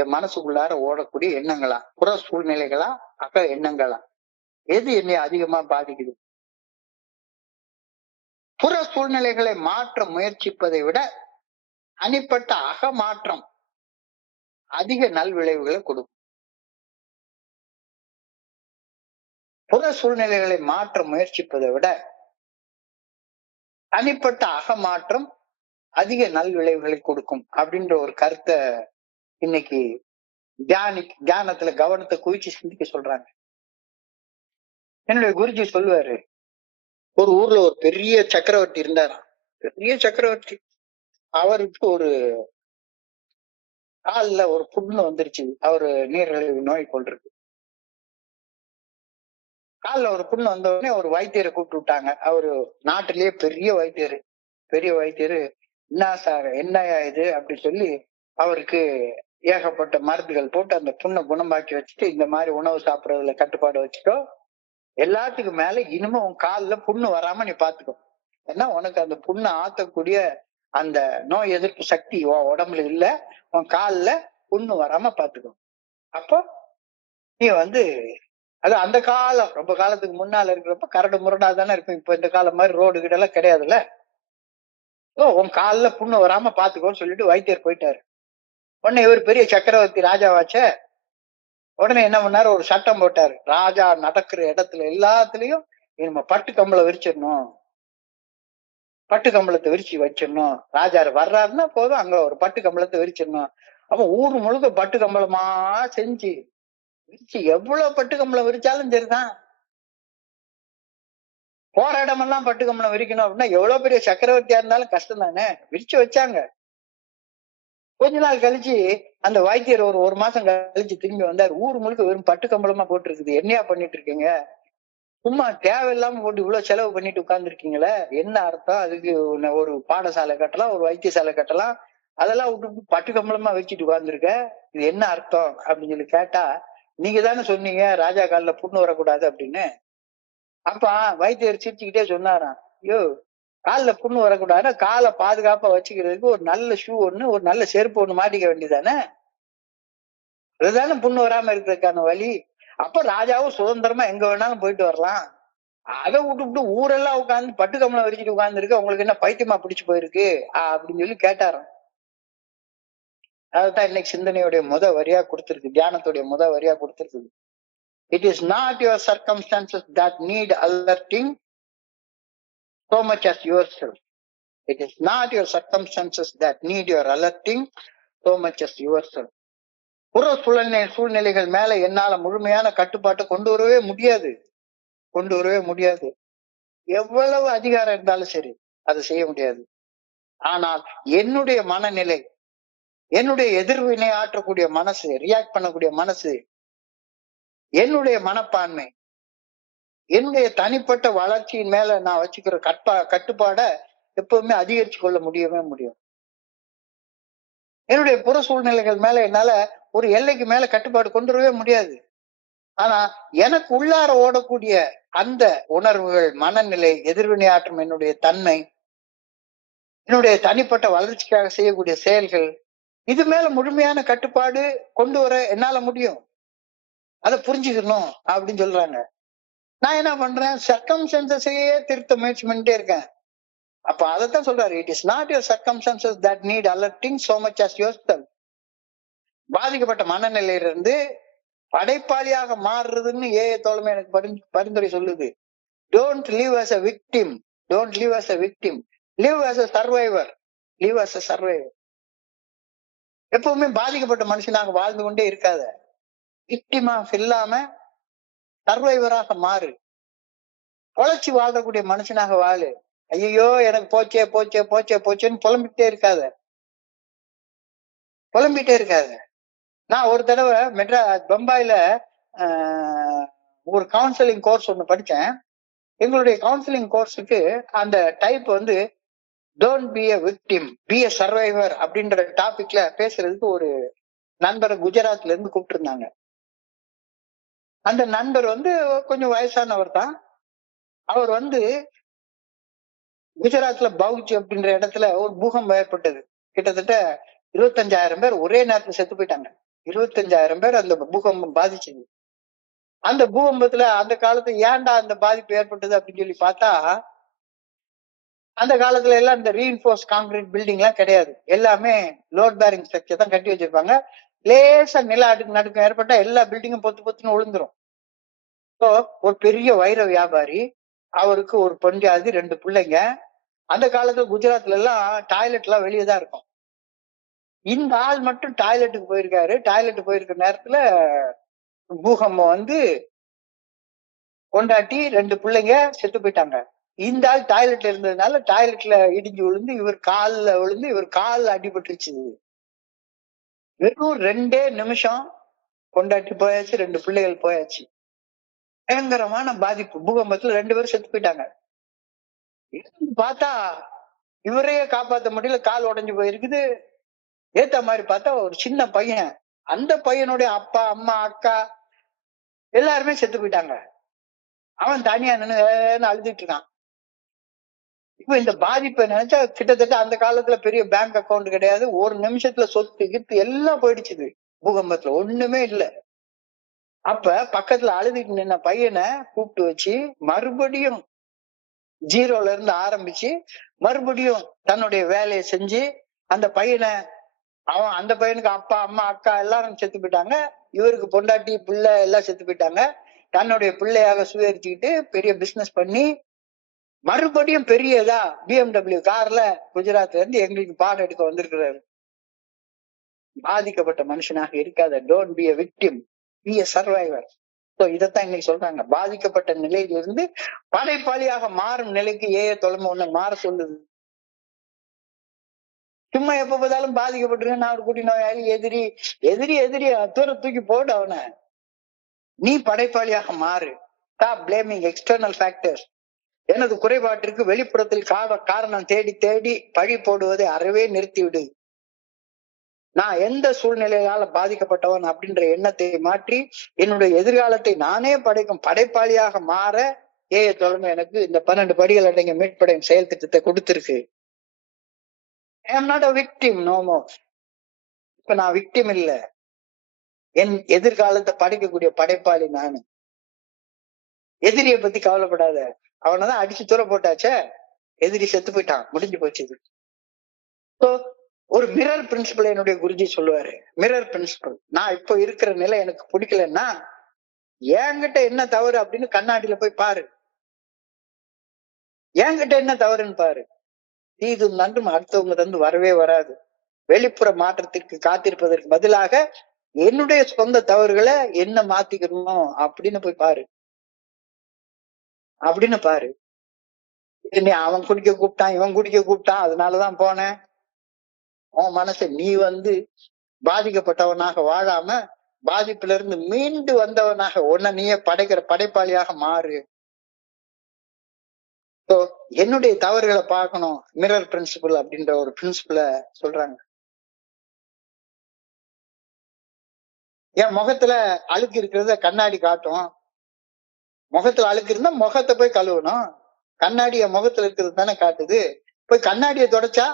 என் மனசுக்குள்ளார ஓடக்கூடிய எண்ணங்களா? புற சூழ்நிலைகளா, அக எண்ணங்களா? எது என்னை அதிகமா பாதிக்குது? புற சூழ்நிலைகளை மாற்ற முயற்சிப்பதை விட தனிப்பட்ட அக மாற்றம் அதிக நல்விளைவுகளை கொடுக்கும். புற சூழ்நிலைகளை மாற்ற முயற்சிப்பதை விட தனிப்பட்ட அக மாற்றம் அதிக நல்விளைவுகளை கொடுக்கும் அப்படின்ற ஒரு கருத்தை இன்னைக்கு தியானத்துல கவனத்தை குவிச்சு சிந்திக்க சொல்றாங்க. என்னுடைய குருஜி சொல்லுவாரு, ஒரு ஊர்ல ஒரு பெரிய சக்கரவர்த்தி இருந்தாராம். பெரிய சக்கரவர்த்தி. அவருக்கு ஒரு கால்ல ஒரு புண்ணு வந்துருச்சு. அவரு நீரிழிவு நோய் கொண்டிருக்கு. கால்ல ஒரு புண்ணு வந்த உடனே ஒரு வைத்தியரை கூப்பிட்டு விட்டாங்க. அவரு நாட்டிலேயே பெரிய வைத்தியரு. பெரிய வைத்தியரு, என்ன சார் என்னையா இது அப்படி சொல்லி அவருக்கு ஏகப்பட்ட மருந்துகள் போட்டு அந்த புண்ணை குணமாக்கி வச்சுட்டு, இந்த மாதிரி உணவு சாப்பிடறதுல கட்டுப்பாடு வச்சுட்டோ, எல்லாத்துக்கும் மேல இனிமே உன் கால்ல புண்ணு வராம நீ பாத்துக்கோ. ஏன்னா உனக்கு அந்த புண்ணை ஆத்தக்கூடிய அந்த நோய் எதிர்ப்பு சக்தி உன் உடம்புல இல்ல, உன் கால்ல புண்ணு வராம பாத்துக்கோ. அப்போ நீ அது அந்த காலம், ரொம்ப காலத்துக்கு முன்னால இருக்கிறப்ப கரடு முரடா தானே இருக்கும். இப்ப இந்த காலம் மாதிரி ரோடு கிட்ட எல்லாம் கிடையாதுல்ல. உன் கால்ல புண்ணு வராம பாத்துக்கோன்னு சொல்லிட்டு வைத்தியர் போயிட்டாரு. உடனே இவர் பெரிய சக்கரவர்த்தி ராஜாவாச்ச. உடனே என்ன பண்ணாரு, ஒரு சட்டம் போட்டாரு. ராஜா நடக்கிற இடத்துல எல்லாத்துலயும் நம்ம பட்டு கம்பளம் விரிச்சிடணும், பட்டு கம்பளத்தை விரிச்சு வச்சிடணும். ராஜா வர்றாருன்னா போதும், அங்க ஒரு பட்டு கம்பளத்தை விரிச்சிடணும் அப்ப ஊர் முழுக்க பட்டு கம்பளமா செஞ்சு விரிச்சு, எவ்வளவு பட்டு கம்பளம் விரிச்சாலும் சரிதான். போற இடமெல்லாம் பட்டு கம்பளம் விரிக்கணும் அப்படின்னா எவ்வளவு பெரிய சக்கரவர்த்தியா இருந்தாலும் கஷ்டம் தானே. விரிச்சு வச்சாங்க. கொஞ்ச நாள் கழிச்சு அந்த வைத்தியர் ஒரு மாசம் கழிச்சு திரும்பி வந்தார். ஊர் முழுக்க வெறும் பட்டு கம்பளமா போட்டு இருக்குது. என்னையா பண்ணிட்டு இருக்கீங்க? சும்மா தேவையில்லாம போட்டு இவ்வளவு செலவு பண்ணிட்டு உட்கார்ந்து இருக்கீங்களே, என்ன அர்த்தம்? அதுக்கு ஒரு பாடசாலை கட்டலாம், ஒரு வைத்தியசாலை கட்டலாம். அதெல்லாம் விட்டு பட்டு கம்பளமா வச்சுட்டு உட்கார்ந்துருக்க, இது என்ன அர்த்தம் அப்படின்னு சொல்லி கேட்டா, நீங்க தானே சொன்னீங்க ராஜா காலில் புண்ணு வரக்கூடாது அப்படின்னு. அப்ப வைத்தியர் சிரிச்சுக்கிட்டே சொன்னாராம், ஐயோ காலில் புண்ணு வரக்கூடாதுன்னா காலை பாதுகாப்பா வச்சுக்கிறதுக்கு ஒரு நல்ல ஷூ ஒண்ணு, ஒரு நல்ல செருப்பு ஒண்ணு மாட்டிக்க வேண்டியதானே. அதுதானே புண்ணு வராம இருக்கிறதுக்கான வழி. அப்ப ராஜாவும் சுதந்திரமா எங்க வேணாலும் போயிட்டு வரலாம். அதை விட்டு ஊரெல்லாம் உட்காந்து பட்டு கம்பளம் விரிச்சிட்டு உட்கார்ந்து இருக்கு, உங்களுக்கு என்ன பைத்தியமா பிடிச்சு போயிருக்கு அப்படின்னு சொல்லி கேட்டாராம். அதான் இன்னைக்கு சிந்தனையுடைய வரியா கொடுத்திருக்கு, தியானத்துடைய வரியா கொடுத்திருக்கு. It is not your circumstances that need altering so much as yourself. It is not your circumstances that need your alerting so much as yourself. புற சூழ்நிலைகள் மேல என்னால முழுமையான கட்டுப்பாட்டை கொண்டு வரவே முடியாது. எவ்வளவு அதிகாரம் இருந்தாலும் சரி அதை செய்ய முடியாது. ஆனால் என்னுடைய மனநிலை, என்னுடைய எதிர்வினை ஆற்றக்கூடிய மனசு, ரியாக்ட் பண்ணக்கூடிய மனசு, என்னுடைய மனப்பான்மை, என்னுடைய தனிப்பட்ட வளர்ச்சியின் மேல நான் வச்சுக்கிற கட்டுப்பாட எப்பவுமே அதிகரிச்சு கொள்ள முடியும். என்னுடைய புற சூழ்நிலைகள் மேல என்னால ஒரு எல்லைக்கு மேல கட்டுப்பாடு கொண்டு வரவே முடியாது. ஆனா எனக்கு உள்ளார ஓடக்கூடிய அந்த உணர்வுகள், மனநிலை, எதிர்வினையாற்றும் என்னுடைய தன்மை, என்னுடைய தனிப்பட்ட வளர்ச்சிக்காக செய்யக்கூடிய செயல்கள், இது மேல முழுமையான கட்டுப்பாடு கொண்டு வர என்னால முடியும். அதை புரிஞ்சுக்கணும் அப்படின்னு சொல்றாங்க. நான் என்ன பண்றேன், சர்க்கம்ஸ்டான்சஸையே திருத்த முயற்சி பண்ணிட்டே இருக்கேன். அப்ப அதைத்தான் சொல்றாரு, it is not your circumstances that need altering so much as yourself. பாதிக்கப்பட்ட மனநிலையிலிருந்து படைப்பாளியாக மாறுறதுன்னு தோழமை எனக்கு பரிந்துரை சொல்லுது. Don't live as a victim, don't live as a victim, live as a survivor, live as a survivor. எப்பவுமே பாதிக்கப்பட்ட மனுஷனாக வாழ்ந்து கொண்டே இருக்காத, விக்டிமாக இல்லாம சர்வைவராக மாறு. பொழைச்சி வாழக்கூடிய மனுஷனாக வாழு. ஐயோ எனக்கு போச்சேன்னு புலம்பிட்டே இருக்காத. நான் ஒரு தடவை பம்பாயில ஒரு கவுன்சிலிங் கோர்ஸ் ஒண்ணு படிச்சேன். எங்களுடைய கவுன்சிலிங் கோர்ஸுக்கு அந்த டைப் வந்து don't be a victim, B a survivor அப்படின்ற டாபிக்ல பேசுறதுக்கு ஒரு நண்பரை குஜராத்ல இருந்து கூப்பிட்டு இருந்தாங்க. அந்த நண்பர் வந்து கொஞ்சம் வயசானவர் தான். அவர் வந்து குஜராத்ல பவுச் அப்படின்ற இடத்துல ஒரு பூகம்பம் ஏற்பட்டது. கிட்டத்தட்ட 25,000 பேர் ஒரே நேரத்துல செத்து போயிட்டாங்க. 25,000 பேர் அந்த பூகம்பம் பாதிச்சது. அந்த பூகம்பத்துல அந்த காலத்துல ஏன்டா அந்த பாதிப்பு ஏற்பட்டது அப்படின்னு சொல்லி பார்த்தா, அந்த காலத்துல எல்லாம் இந்த ரீஇன்ஃபோர்ஸ் கான்கிரீட் பில்டிங் எல்லாம் கிடையாது. எல்லாமே லோட் பேரிங் ஸ்ட்ரக்சர் தான் கட்டி வச்சிருப்பாங்க. லேசா நில நடுக்கம் ஏற்பட்டா எல்லா பில்டிங்கும் பொத்துன்னு விழுந்துரும். ஒரு பெரிய வைர வியாபாரி, அவருக்கு ஒரு பொஞ்சாதி 2 பிள்ளைங்க. அந்த காலத்துல குஜராத்ல எல்லாம் டாய்லெட் எல்லாம் வெளியே தான் இருக்கும். இந்த ஆள் மட்டும் டாய்லெட்டுக்கு போயிருக்காரு. டாய்லெட் போயிருக்க நேரத்துல பூகம்பம் வந்து கொண்டாட்டி 2 பிள்ளைங்க செத்து போயிட்டாங்க. இந்த ஆள் டாய்லெட்ல இருந்ததுனால டாய்லெட்ல இடிஞ்சு விழுந்து இவர் காலில் அடிபட்டுருச்சு. வெறும் 2 நிமிஷம் கொண்டாட்டி போயாச்சு, 2 பிள்ளைகள் போயாச்சு. பயங்கரமான பாதிப்பு. பூகம்பத்துல 2 பேரும் செத்து போயிட்டாங்க. பார்த்தா இவரையே காப்பாற்ற முடியல, கால் உடைஞ்சு போயிருக்குது. ஏத்த மாதிரி பார்த்தா ஒரு சின்ன பையன், அந்த பையனுடைய அப்பா, அம்மா, அக்கா எல்லாருமே செத்து போயிட்டாங்க. அவன் தனியா நின்னு அழுதுட்டு இருக்கான். இப்ப இந்த பாதிப்பை நினைச்சா கிட்டத்தட்ட அந்த காலத்துல பெரிய பேங்க் அக்கௌண்ட் கிடையாது. ஒரு நிமிஷத்துல சொத்து கித்து எல்லாம் போயிடுச்சுது பூகம்பத்துல, ஒண்ணுமே இல்லை. அப்ப பக்கத்துல அழுதுட்டு நின்ன பையனை கூப்பிட்டு வச்சு மறுபடியும் ஜீரோல இருந்து ஆரம்பிச்சு மறுபடியும் தன்னுடைய வேலையை செஞ்சு அந்த பையனுக்கு அப்பா, அம்மா, அக்கா எல்லாரும் செத்து போயிட்டாங்க. இவருக்கு பொண்டாட்டி, பிள்ளை எல்லாம் செத்து போயிட்டாங்க. தன்னுடைய பிள்ளையாக சுயரிச்சுக்கிட்டு பெரிய பிசினஸ் பண்ணி மறுபடியும் பெரியதா BMW கார்ல குஜராத்ல இருந்து எங்களுக்கு பாடம் எடுக்க வந்திருக்கிறாரு. பாதிக்கப்பட்ட மனுஷனாக இருக்காத. Don't be a victim, be a survivor. So இதைத்தான் இன்னைக்கு சொல்றாங்க. பாதிக்கப்பட்ட நிலையிலிருந்து படைப்பாளியாக மாறும் நிலைக்கு ஏஐ தொலைமை ஒண்ணு மாற சொல்லுது. சும்மா எப்ப பார்த்தாலும் பாதிக்கப்பட்டிருக்க, நான் ஒரு குடி நோயாளி, எதிரி எதிரி எதிரி தூர தூக்கி போடு அவனை. நீ படைப்பாளியாக மாறு. Stop blaming external factors. எனது குறைபாட்டிற்கு வெளிப்புறத்தில் காரணம் தேடி தேடி பழி போடுவதை அறவே நிறுத்திவிடு. நான் எந்த சூழ்நிலையால பாதிக்கப்பட்டவன் அப்படின்ற எண்ணத்தை மாற்றி என்னுடைய எதிர்காலத்தை நானே படைக்கும் படைப்பாளியாக மாற ஏஐ தொலைமை எனக்கு இந்த 12 படிகள் அடங்கிய மீட்படையும் செயல் திட்டத்தை கொடுத்திருக்கு. I am not a victim no more. இப்ப நான் விக்டிம் இல்ல, என் எதிர்காலத்தை படைக்கக்கூடிய படைப்பாளி நானு. எதிரியை பத்தி கவலைப்படாத, அவனதான் அடிச்சு தூர போட்டாச்சே, எதிரி செத்து போயிட்டான், முடிஞ்சு போச்சு. ஒரு மிரர் பிரின்சிபல் என்னுடைய குருஜி சொல்லுவாரு. Mirror principal. நான் இப்போ இருக்கிற நிலை எனக்கு பிடிக்கலன்னா என்கிட்ட என்ன தவறு அப்படின்னு கண்ணாடியில போய் பாரு. என்கிட்ட என்ன தவறுன்னு பாரு. இது நன்றும் அடுத்தவங்க தந்து வரவே வராது. வெளிப்புற மாற்றத்திற்கு காத்திருப்பதற்கு பதிலாக என்னுடைய சொந்த தவறுகளை என்ன மாத்திக்கணும் அப்படின்னு போய் பாரு. அப்படின்னு பாரு. அவன் குடிக்க கூப்பிட்டான், இவன் குடிக்க கூப்பிட்டான், அதனாலதான் போனேன். உன் மனசை நீ பாதிக்கப்பட்டவனாக வாழாம பாதிப்புல இருந்து மீண்டு வந்தவனாக உன்னை நீயே படைக்கிற படைப்பாளியாக மாறு. என்னுடைய தவறுகளை பார்க்கணும். மிரர் பிரின்சிபல் அப்படின்ற ஒரு பிரின்சிபல சொல்றாங்க. என் முகத்துல அழுக்கு இருக்கிறத கண்ணாடி காட்டும். முகத்துல அழுக்கு இருந்தா முகத்தை போய் கழுவணும். கண்ணாடி என் முகத்துல இருக்கிறது தானே காட்டுது. போய் கண்ணாடியை தொடச்சா,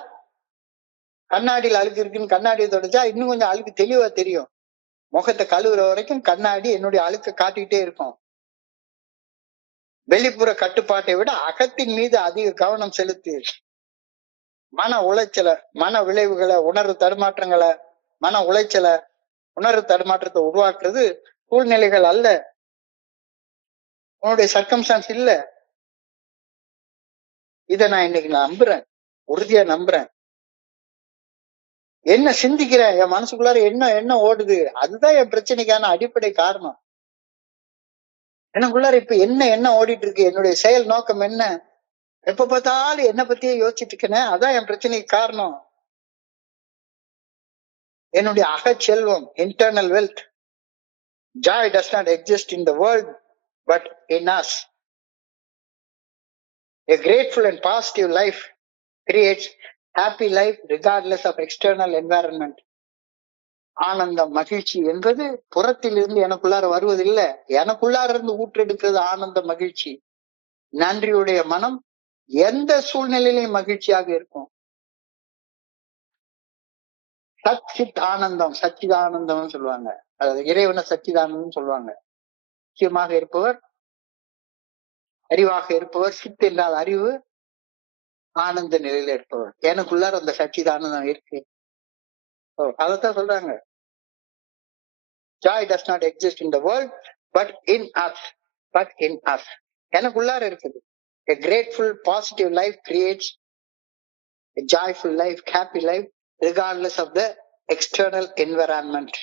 கண்ணாடியில் அழுக்கு இருக்குன்னு கண்ணாடியை தொடச்சா இன்னும் கொஞ்சம் அழுக்கு தெளிவா தெரியும். முகத்தை கழுவுற வரைக்கும் கண்ணாடி என்னுடைய அழுக்க காட்டிக்கிட்டே இருக்கும். வெளிப்புற கட்டுப்பாட்டை விட அகத்தின் மீது அதிக கவனம் செலுத்தி மன உளைச்சலை, மன விளைவுகளை, உணர்வு தடுமாற்றங்களை, மன உளைச்சலை, உணர்வு தடுமாற்றத்தை உருவாக்குறது சூழ்நிலைகள் அல்ல, உன்னுடைய சர்க்கம்ஸ்டான்ஸ் இல்ல. இதை நான் இன்னைக்கு நம்புறேன், உறுதியா நம்புறேன். என்ன சிந்திக்கிறேன், என் மனசுக்குள்ளார என்ன ஓடுது, அதுதான் என் பிரச்சனைக்கான அடிப்படை காரணம். எனக்குள்ளார இப்ப என்ன ஓடிட்டு இருக்கு, என்னுடைய செயல் நோக்கம் என்ன, எப்ப பார்த்தாலும் என்ன பத்தியே யோசிச்சுட்டு இருக்கேன், அதான் என் பிரச்சனைக்கு காரணம். என்னுடைய அகச்செல்வம், internal wealth. Joy does not exist in the world but in us. A grateful and positive life creates happy life regardless of external environment. ஆனந்தம், மகிழ்ச்சி என்பது புறத்தில் இருந்து எனக்குள்ளார வருவதில்லை, எனக்குள்ளார இருந்து ஊற்றெடுக்கிறது ஆனந்த மகிழ்ச்சி. நன்றியுடைய மனம் எந்த சூழ்நிலையிலையும் மகிழ்ச்சியாக இருக்கும். சச்சித் ஆனந்தம், சச்சிதானந்தம் சொல்லுவாங்க. அதாவது இறைவனை சச்சிதானந்தம் சொல்லுவாங்க. முக்கியமாக இருப்பவர், அறிவாக இருப்பவர், சித் என்றால் அறிவு, ஆனந்த நிலையில இருப்பவர். எனக்குள்ளார அந்த சச்சிதானந்தம் இருக்கு. அதத்தான் சொல்றாங்க. Joy does not exist in the world but in us. But in us. எனக்குள்ளார இருக்குது. A grateful, positive life creates a joyful life, happy life, regardless of the external environment.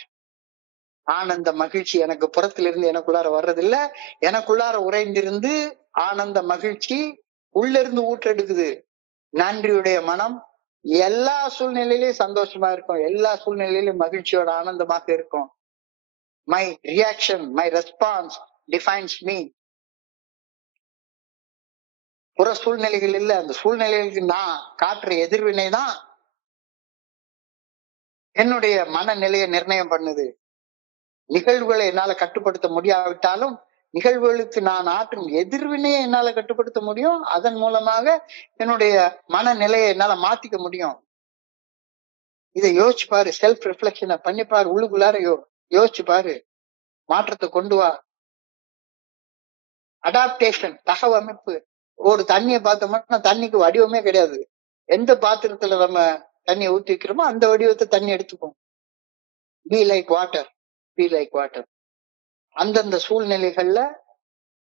ஆனந்த மகிழ்ச்சி எனக்கு புறத்திலிருந்து எனக்குள்ளார வர்றதில்லை, எனக்குள்ளார உறைந்திருந்து ஆனந்த மகிழ்ச்சி உள்ள இருந்து ஊற்றெடுக்குது. நன்றியுடைய மனம் எல்லா சூழ்நிலையிலும் சந்தோஷமா இருக்கும், எல்லா சூழ்நிலையிலும் மகிழ்ச்சியோட ஆனந்தமாக இருக்கும். My reaction, my response defines me. புற சூழ்நிலைகள் இல்ல, அந்த சூழ்நிலைகளுக்கு நான் காட்டுற எதிர்வினை தான் என்னுடைய மனநிலையை நிர்ணயம் பண்ணுது. நிகழ்வுகளை என்னால கட்டுப்படுத்த முடியாவிட்டாலும் நிகழ்வுகளுக்கு நான் ஆற்றும் எதிர்வினையை என்னால கட்டுப்படுத்த முடியும். அதன் மூலமாக என்னுடைய மனநிலையை என்னால மாத்திக்க முடியும். இதை யோசிச்சு பாரு, செல்ஃப் ரிஃப்ளெக்ஷனை பண்ணிப்பாரு, உள்ளுக்குள்ளார யோசிச்சு பாரு, மாற்றத்தை கொண்டு வா. அடாப்டேஷன், தகவமைப்பு. ஒரு தண்ணியை பார்த்தோம்னா தண்ணிக்கு வடிவமே கிடையாது. எந்த பாத்திரத்துல நம்ம தண்ணியை ஊத்தி வைக்கிறோமோ அந்த வடிவத்தை தண்ணி எடுத்துக்கும். Be like water, be like water. அந்தந்த சூழ்நிலைகள்ல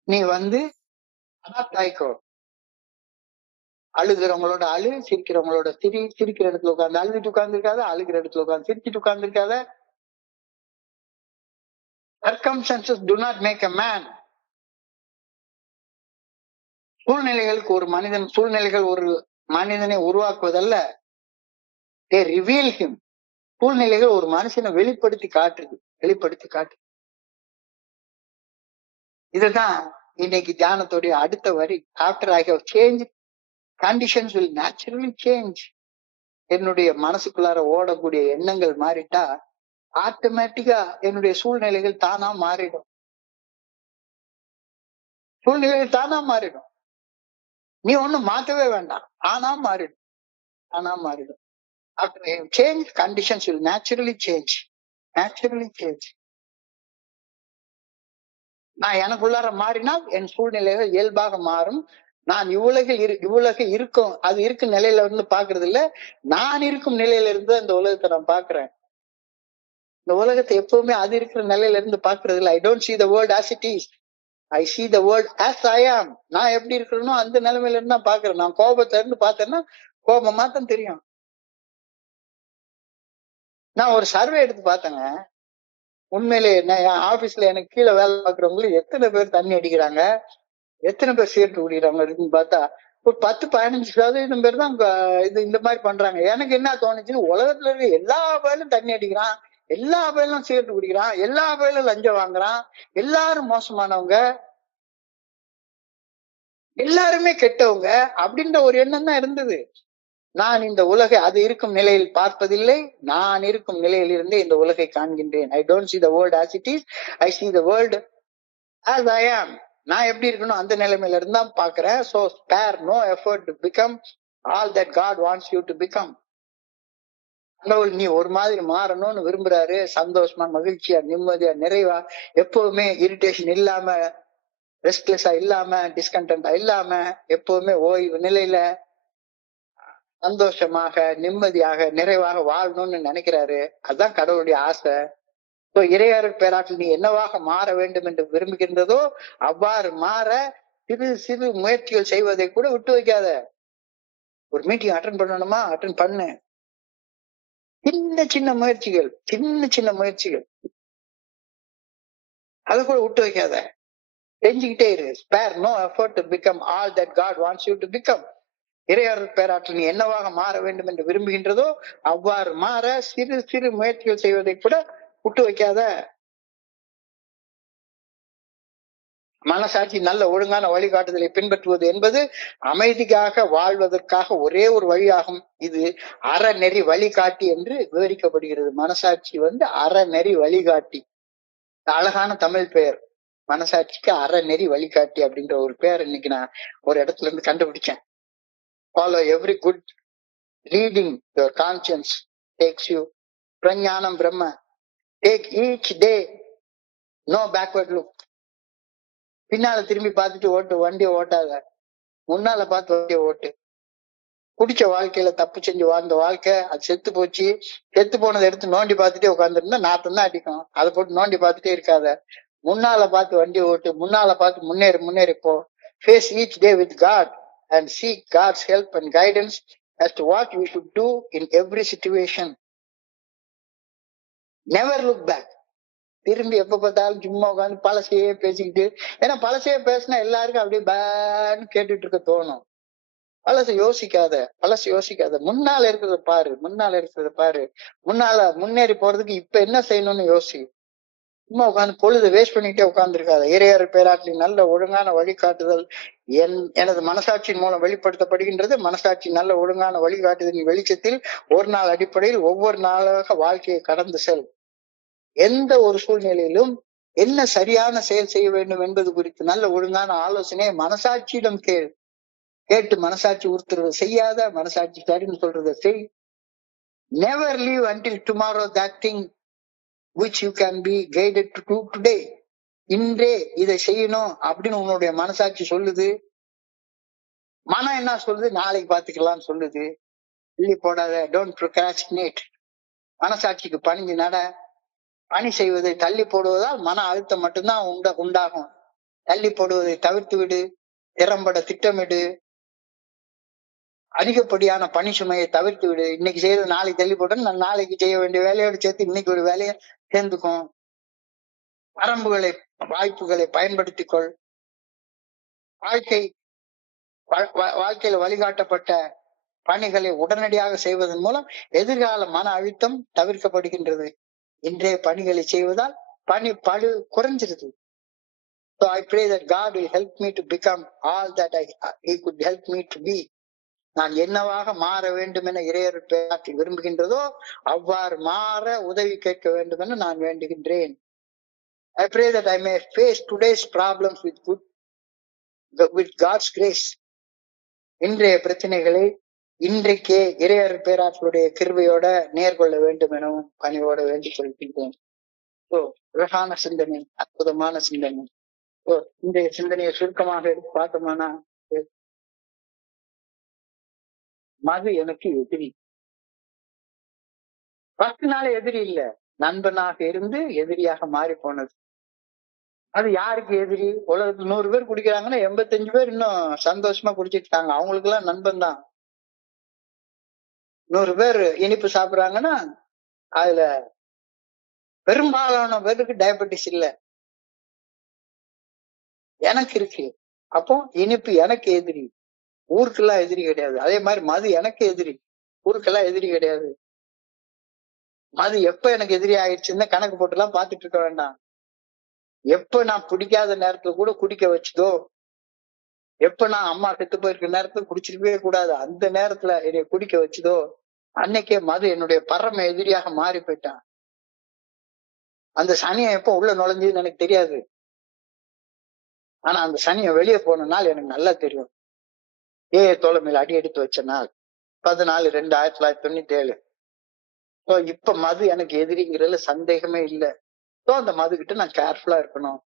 நீ அடாப்ட் ஆயிக்கோ. அழுகிறவங்களோட அழு, சிரிக்கிறவங்களோட சிரி, சிரிக்கிற இடத்துல உட்கார்ந்து அழுதுட்டு உட்கார்ந்து இருக்காத, அழுகிற இடத்துல உட்கார்ந்து சிரிச்சுட்டு உட்கார்ந்து இருக்காத. Circumstances do not make a man. சூழ்நிலைகள் ஒரு மனிதனை உருவாக்குவதல்ல, they reveal him. சூழ்நிலைகள் ஒரு மனுஷனை வெளிப்படுத்தி காட்டுது. இதுதான் இன்னைக்கு தியானத்துடைய அடுத்த வரி. After I have change, conditions will naturally change. என்னுடைய மனசுக்குள்ளார ஓடக்கூடிய எண்ணங்கள் மாறிட்டா ஆட்டோமேட்டிக்கா என்னுடைய சூழ்நிலைகள் தானா மாறிடும். நீ ஒண்ணும் மாத்தவே வேண்டாம், ஆனா மாறிடும். After I have changed, conditions will naturally change. நான் எனக்குள்ளார மாறினால் என் சூழ்நிலைகள் இயல்பாக மாறும். நான் இவ்வுலக இருக்கும், அது இருக்கும் நிலையில இருந்து பாக்குறது இல்ல, நான் இருக்கும் நிலையில இருந்து இந்த உலகத்தை நான் பாக்குறேன். இந்த உலகத்தை எப்பவுமே அது இருக்கிற நிலையில இருந்து பாக்குறது இல்ல. I don't see the world as it is. I see the world as I am. நான் எப்படி இருக்கிறேனோ அந்த நிலைமையில இருந்து தான் பாக்குறேன். நான் கோபத்துல இருந்து பார்த்தேன்னா கோபமா தான் தெரியும். நான் ஒரு சர்வே எடுத்து பார்த்தேங்க. உண்மையிலே என் ஆபீஸ்ல எனக்கு கீழே வேலை பார்க்குறவங்களும் எத்தனை பேர் தண்ணி அடிக்கிறாங்க, எத்தனை பேர் சிகரெட் குடிக்கிறாங்க இருக்குன்னு பார்த்தா ஒரு 10-15% பேர் தான் இந்த மாதிரி பண்றாங்க. எனக்கு என்ன தோணுச்சுன்னு, உலகத்துல இருக்க எல்லா பேரும் தண்ணி அடிக்கிறான், எல்லா பேரும் சிகரெட் குடிக்கிறான், எல்லா பேரும் லஞ்சம் வாங்குறான், எல்லாரும் மோசமானவங்க, எல்லாருமே கெட்டவங்க அப்படின்ற ஒரு எண்ணம் தான் இருந்தது. நான் இந்த உலகை அது இருக்கும் நிலையில் பார்ப்பதில்லை, நான் இருக்கும் நிலையில் இருந்தே இந்த உலகை காண்கின்றேன். I don't see the world as it is, I see the world as I am. நான் எப்படி இருக்கணும் அந்த நிலைமையில இருந்தா பாக்குறேன். So spare no effort to become all that God wants you to become. கடவுள் நீ ஒரு மாதிரி மாறணும்னு விரும்புறாரு. சந்தோஷமா, மகிழ்ச்சியா, நிம்மதியா, நிறைவா, எப்பவுமே இரிட்டேஷன் இல்லாம, ரெஸ்ட்லெஸ்ஸா இல்லாம, டிஸ்கண்டென்டா இல்லாம, எப்பவுமே ஓய்வு நிலையில சந்தோஷமாக, நிம்மதியாக, நிறைவாக வாழணும்னு நினைக்கிறாரு. அதுதான் கடவுளுடைய ஆசை. இறையருள் பேராற்றல் நீ என்னவாக மாற வேண்டும் என்று விரும்புகின்றதோ அவ்வாறு மாற சிறு சிறு முயற்சிகள் செய்வதை கூட விட்டு வைக்காத. ஒரு மீட்டிங் அட்டன் பண்ணணுமா, அட்டன் பண்ணு. சின்ன முயற்சிகள் அதை கூட விட்டு வைக்காத, செஞ்சுக்கிட்டே இரு. Spare no effort to become all that God wants you to become. இறையருள் பேராற்றல் நீ என்னவாக மாற வேண்டும் என்று விரும்புகின்றதோ அவ்வாறு மாற சிறு சிறு முயற்சிகள் செய்வதை கூட விட்டு வைக்காத. மனசாட்சி நல்ல ஒழுங்கான வழிகாட்டுதலை பின்பற்றுவது என்பது அமைதிக்காக வாழ்வதற்காக ஒரே ஒரு வழியாகும். இது அறநெறி வழிகாட்டி என்று விவரிக்கப்படுகிறது. மனசாட்சி அறநெறி வழிகாட்டி. அழகான தமிழ் பெயர். மனசாட்சிக்கு அறநெறி வழிகாட்டி அப்படின்ற ஒரு பெயர் இன்னைக்கு நான் ஒரு இடத்துல இருந்து கண்டுபிடிச்சேன். Follow every good leading your conscience takes you. Prajnanam Brahma. Take each day no backward look. பின்னால திரும்பி பார்த்துட்டு வண்டியை ஓட்டாத, முன்னால பார்த்து வண்டியை ஓட்டு. குடிச்ச வாழ்க்கையில தப்பு செஞ்சு வாழ்ந்த வாழ்க்கை அது செத்து போச்சு. செத்து போனதை எடுத்து நோண்டி பார்த்துட்டே உட்காந்துருந்தா நாத்தம் தான் அடிக்கும். அதை போட்டு நோண்டி பார்த்துட்டே இருக்காத. முன்னால பார்த்து வண்டி ஓட்டு, முன்னால பார்த்து முன்னேறி போ. Face each day with God and seek God's help and guidance as to what you should do in every situation. Never look back. திரும்பி எப்ப பார்த்தாலும் சும்மா உட்காந்து பழசையே பேசிக்கிட்டு, ஏன்னா பழசையே பேசினா எல்லாருக்கும் அப்படியே பேன்னு கேட்டுட்டு இருக்க தோணும். பழசை யோசிக்காத. முன்னால இருக்கிறத பாரு. முன்னால முன்னேறி போறதுக்கு இப்ப என்ன செய்யணும்னு யோசி. சும்மா உட்காந்து பொழுது வேஸ்ட் பண்ணிட்டே உட்கார்ந்துருக்காத. இறையருள் பேராற்றலின் நல்ல ஒழுங்கான வழிகாட்டுதல் எனது மனசாட்சியின் மூலம் வெளிப்படுத்தப்படுகின்றது. மனசாட்சி நல்ல ஒழுங்கான வழிகாட்டுதலின் வெளிச்சத்தில் ஒரு நாள் அடிப்படையில் ஒவ்வொரு நாளாக வாழ்க்கையை கடந்து செல். எந்த ஒரு சூழ்நிலையிலும் என்ன சரியான செயல் செய்ய வேண்டும் என்பது குறித்து நல்ல ஒழுங்கான ஆலோசனையை மனசாட்சியிடம் கேட்டு மனசாட்சி உறுத்துறதை செய்யாத, மனசாட்சி சரின்னு சொல்றதை செய். Never leave until tomorrow that thing which you can be guided to do today. இன்றே இதை செய்யணும் அப்படின்னு உன்னுடைய மனசாட்சி சொல்லுது. மனம் என்ன சொல்லுது? நாளைக்கு பாத்துக்கலாம்னு சொல்லுது. தள்ளி போடாத. Don't procrastinate. மனசாட்சிக்கு பணிஞ்சு நட. பணி செய்வதை தள்ளி போடுவதால் மன அழுத்தம் மட்டும்தான் உண்டாகும். தள்ளி போடுவதை தவிர்த்து விடு. திறம்பட திட்டமிடு. அதிகப்படியான பணி சுமையை தவிர்த்து விடு. இன்னைக்கு செய்யறது நாளைக்கு தள்ளி போட்டு நான் நாளைக்கு செய்ய வேண்டிய வேலையோடு சேர்த்து இன்னைக்கு ஒரு வேலையை சேர்ந்துக்கும். வரம்புகளை வாய்ப்புகளை பயன்படுத்திக் கொள். வாழ்க்கையில வழிகாட்டப்பட்ட பணிகளை உடனடியாக செய்வதன் மூலம் எதிர்கால மன அழுத்தம் தவிர்க்கப்படுகின்றது. இன்றைய பணிகளை செய்வதால் பணி பழு குறைஞ்சிருது. So I pray that God will help me to become all that He could help me to be. நான் என்னவாக மாற வேண்டும் என இறையர் பேராற்றி விரும்புகின்றதோ அவ்வாறு மாற உதவி கேட்க வேண்டும் என நான் வேண்டுகின்றேன். I pray that I may face today's problems with God's grace. இன்றைய பிரச்சனைகளை இன்றைக்கே இறையர் பேராற்றலுடைய கிருபையோட நேர்கொள்ள வேண்டும் எனவும் பணியோட வேண்டிக் கொள்கின்றேன். அழகான சிந்தனை, அற்புதமான சிந்தனை. இன்றைய சிந்தனையை சுருக்கமாக எடுத்து பார்த்தோம்னா, மது எனக்கு எதிரி. 10 நாள் எதிரி இல்ல, நண்பனாக இருந்து எதிரியாக மாறி போனது. அது யாருக்கு எதிரி? உலகத்துல 100 பேர் குடிக்கிறாங்கன்னா 85 பேர் இன்னும் சந்தோஷமா குடிச்சிட்டு இருக்காங்க. அவங்களுக்கு எல்லாம் நண்பன் தான். 100 பேர் இனிப்பு சாப்பிடுறாங்கன்னா அதுல பெரும்பாலான பேருக்கு டயபெட்டிஸ் இல்ல, எனக்கு இருக்கு. அப்போ இனிப்பு எனக்கு எதிரி, ஊருக்கெல்லாம் எதிரி கிடையாது. அதே மாதிரி மது எனக்கு எதிரி, ஊருக்கெல்லாம் எதிரி கிடையாது. மது எப்ப எனக்கு எதிரி ஆயிடுச்சுன்னு கணக்கு போட்டு எல்லாம் பாத்துட்டு இருக்க வேண்டாம். எப்ப நான் பிடிக்காத நேரத்துல கூட குடிக்க வச்சுதோ, எப்ப நான் அம்மா செத்து போயிருக்க நேரத்துல குடிச்சிருக்கவே கூடாது அந்த நேரத்துல என்னைய குடிக்க வச்சுதோ, அன்னைக்கே மது என்னுடைய பரம எதிரியாக மாறி போயிட்டான். அந்த சனியை எப்ப உள்ள நுழைஞ்சதுன்னு எனக்கு தெரியாது. ஆனா அந்த சனியை வெளியே போன நாள் எனக்கு நல்லா தெரியும். தோழமையில அடி எடுத்து வச்ச நாள் 14/2/1997. இப்ப மது எனக்கு எதிரிங்கிறதுல சந்தேகமே இல்லை. அந்த மது கிட்ட நான் கேர்ஃபுல்லா இருக்கணும்.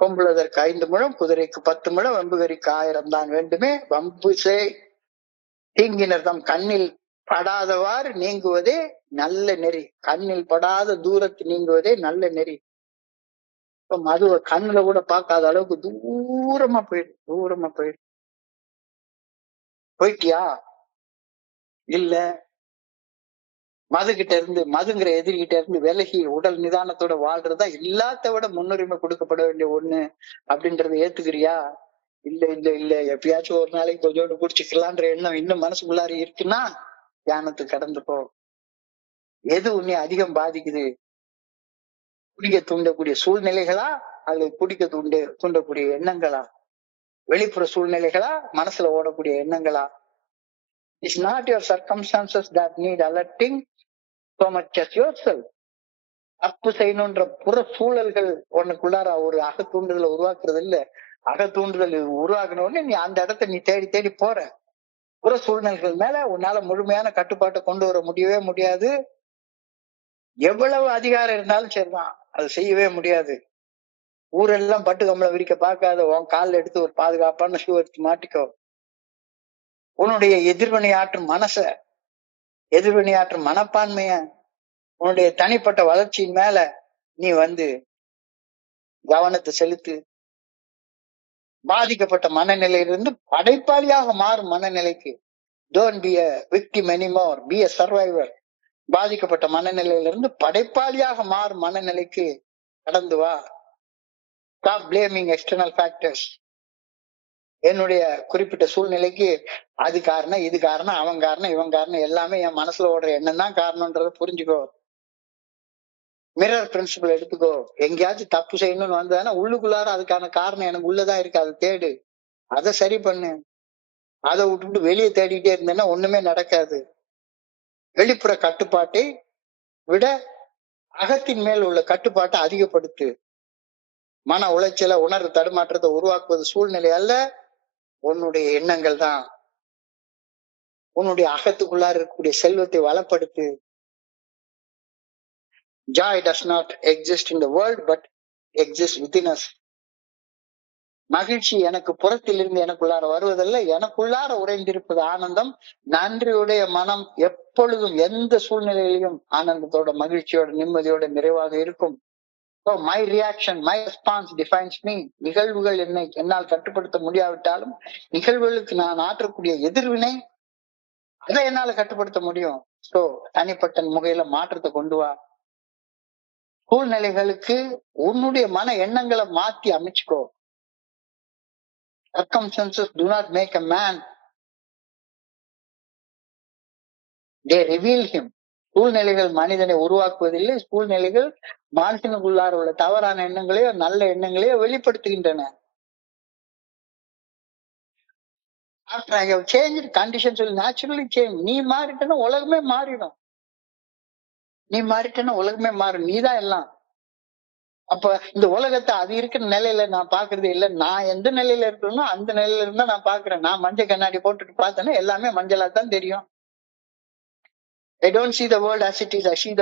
கொம்புளதற்கு 5 முழம், குதிரைக்கு 10 முழம், வம்புகரிக்கு 1000 தான் வேண்டுமே. வம்பு தீங்கினர் தம் கண்ணில் படாதவாறு நீங்குவதே நல்ல நெறி. கண்ணில் படாத தூரத்து நீங்குவதே நல்ல நெறி. மதுவை கண்ணுல கூட பார்க்காத அளவுக்கு தூரமா போயிட்டியா? இல்ல, மதுங்கிற எதிரிகிட்ட இருந்து விலகி உடல் நிதானத்தோட வாழ்றதா எல்லாத்த விட முன்னுரிமை கொடுக்கப்பட வேண்டிய ஒண்ணு அப்படின்றத ஏத்துக்கிறியா? இல்ல எப்பயாச்சும் ஒரு நாளைக்கு கொஞ்சோண்டு குடிச்சுக்கலான்ற எண்ணம் இன்னும் மனசுக்குள்ளார இருக்குன்னா தியானத்துக்கு கடந்து போ. எது உன்னை அதிகம் பாதிக்குது? குடிக்க தூண்டக்கூடிய சூழ்நிலைகளா அல்லது குடிக்க தூண்டக்கூடிய எண்ணங்களா? வெளிப்புற சூழ்நிலைகளா, மனசுல ஓடக்கூடிய எண்ணங்களா? It's not your circumstances that need alerting so much as yourself. தப்பு செய்யணும்ன்ற புற சூழல்கள் உனக்குள்ளார ஒரு அகத்தூண்டுதலை உருவாக்குறது இல்ல. அகத்தூண்டுதல் உருவாக்குன நீ அந்த இடத்த நீ தேடி தேடி போற. புற சூழ்நிலைகள் மேல உன்னால முழுமையான கட்டுப்பாட்டை கொண்டு வர முடியவே முடியாது. எவ்வளவு அதிகாரம் இருந்தாலும் சரிதான், அது செய்யவே முடியாது. ஊரெல்லாம் பட்டு கம்பளம் விரிக்க பார்க்காத, உன் காலில் எடுத்து ஒரு பாதுகாப்பான ஷூ எடுத்து மாட்டிக்கோ. உன்னுடைய எதிர்வினையாற்றும் மனப்பான்மைய, உன்னுடைய தனிப்பட்ட வளர்ச்சியின் மேல நீ கவனத்தை செலுத்து. பாதிக்கப்பட்ட மனநிலையிலிருந்து படைப்பாளியாக மாறும் மனநிலைக்கு, don't be a victim anymore, be a survivor. பாதிக்கப்பட்ட மனநிலையிலிருந்து படைப்பாளியாக மாறும் மனநிலைக்கு கடந்து வா. Stop blaming external factors. என்னுடைய குறிப்பிட்ட சூழ்நிலைக்கு அது காரணம், இது காரணம், அவன் காரணம், இவன் காரணம், எல்லாமே என் மனசுல ஓடுற எண்ணம் தான் காரணம்ன்றத புரிஞ்சுக்கோ. மிரர் பிரின்சிபல் எடுத்துக்கோ. எங்கேயாச்சும் தப்பு செய்யணும்னு வந்ததுன்னா உள்ளுக்குள்ளார அதுக்கான காரணம் எனக்கு உள்ளதான் இருக்கு, அதை தேடு, அதை சரி பண்ணு. அதை விட்டுட்டு வெளியே தேடிட்டே இருந்தேன்னா ஒண்ணுமே நடக்காது. வெளிப்புற கட்டுப்பாட்டை விட அகத்தின் மேல் உள்ள கட்டுப்பாட்டை அதிகப்படுத்து. மன உளைச்சல, உணர்வு தடுமாற்றத்தை உருவாக்குவது சூழ்நிலை அல்ல, உன்னுடைய எண்ணங்கள் தான். உன்னுடைய அகத்துக்குள்ளார இருக்கக்கூடிய செல்வத்தை வளப்படுத்து. Joy does not exist in the world but exists within us. மகிழ்ச்சி எனக்கு புறத்திலிருந்து எனக்குள்ளார வருவதல்ல, எனக்குள்ளார உறைந்திருப்பது ஆனந்தம். நன்றியுடைய மனம் எப்பொழுதும் எந்த சூழ்நிலையிலும் ஆனந்தத்தோட, மகிழ்ச்சியோட, நிம்மதியோட, நிறைவாக இருக்கும். So my reaction, my response defines me. நிகழ்வுகள் என்னால் கட்டுப்படுத்த முடியாவிட்டாலும் நிகழ்வுகளுக்கு நான் ஆற்றக்கூடிய எதிர்வினை அதை என்னால கட்டுப்படுத்த முடியும். சோ தனிப்பட்ட முறையில மாற்றத்தை கொண்டு வா. சூழ்நிலைகளுக்கு உன்னுடைய மன எண்ணங்களை மாத்தி அமைச்சுக்கோ. Circumstances do not make a man, they reveal him. சூழ்நிலைகள் மனிதனை உருவாக்குவதில்லை, சூழ்நிலைகள் மனுஷனுக்குள்ளார உள்ள தவறான எண்ணங்களையோ நல்ல எண்ணங்களையோ வெளிப்படுத்துகின்றன. After I have changed, conditions will naturally change. நீ மாறிட்டனா உலகமே மாறிடும். நீ மாறிட்டனா உலகமே மாறும். நீதான் எல்லாம். அப்ப இந்த உலகத்தை அது இருக்கிற நிலையில நான் பாக்குறது இல்ல. நான் எந்த நிலையில இருக்கேனோ அந்த நிலையில இருந்தா நான் பாக்குறேன். நான் மஞ்சள் கண்ணாடி போட்டுட்டு பார்த்தேன்னா எல்லாமே மஞ்சளா தான் தெரியும். I don't see the world as it is. I see the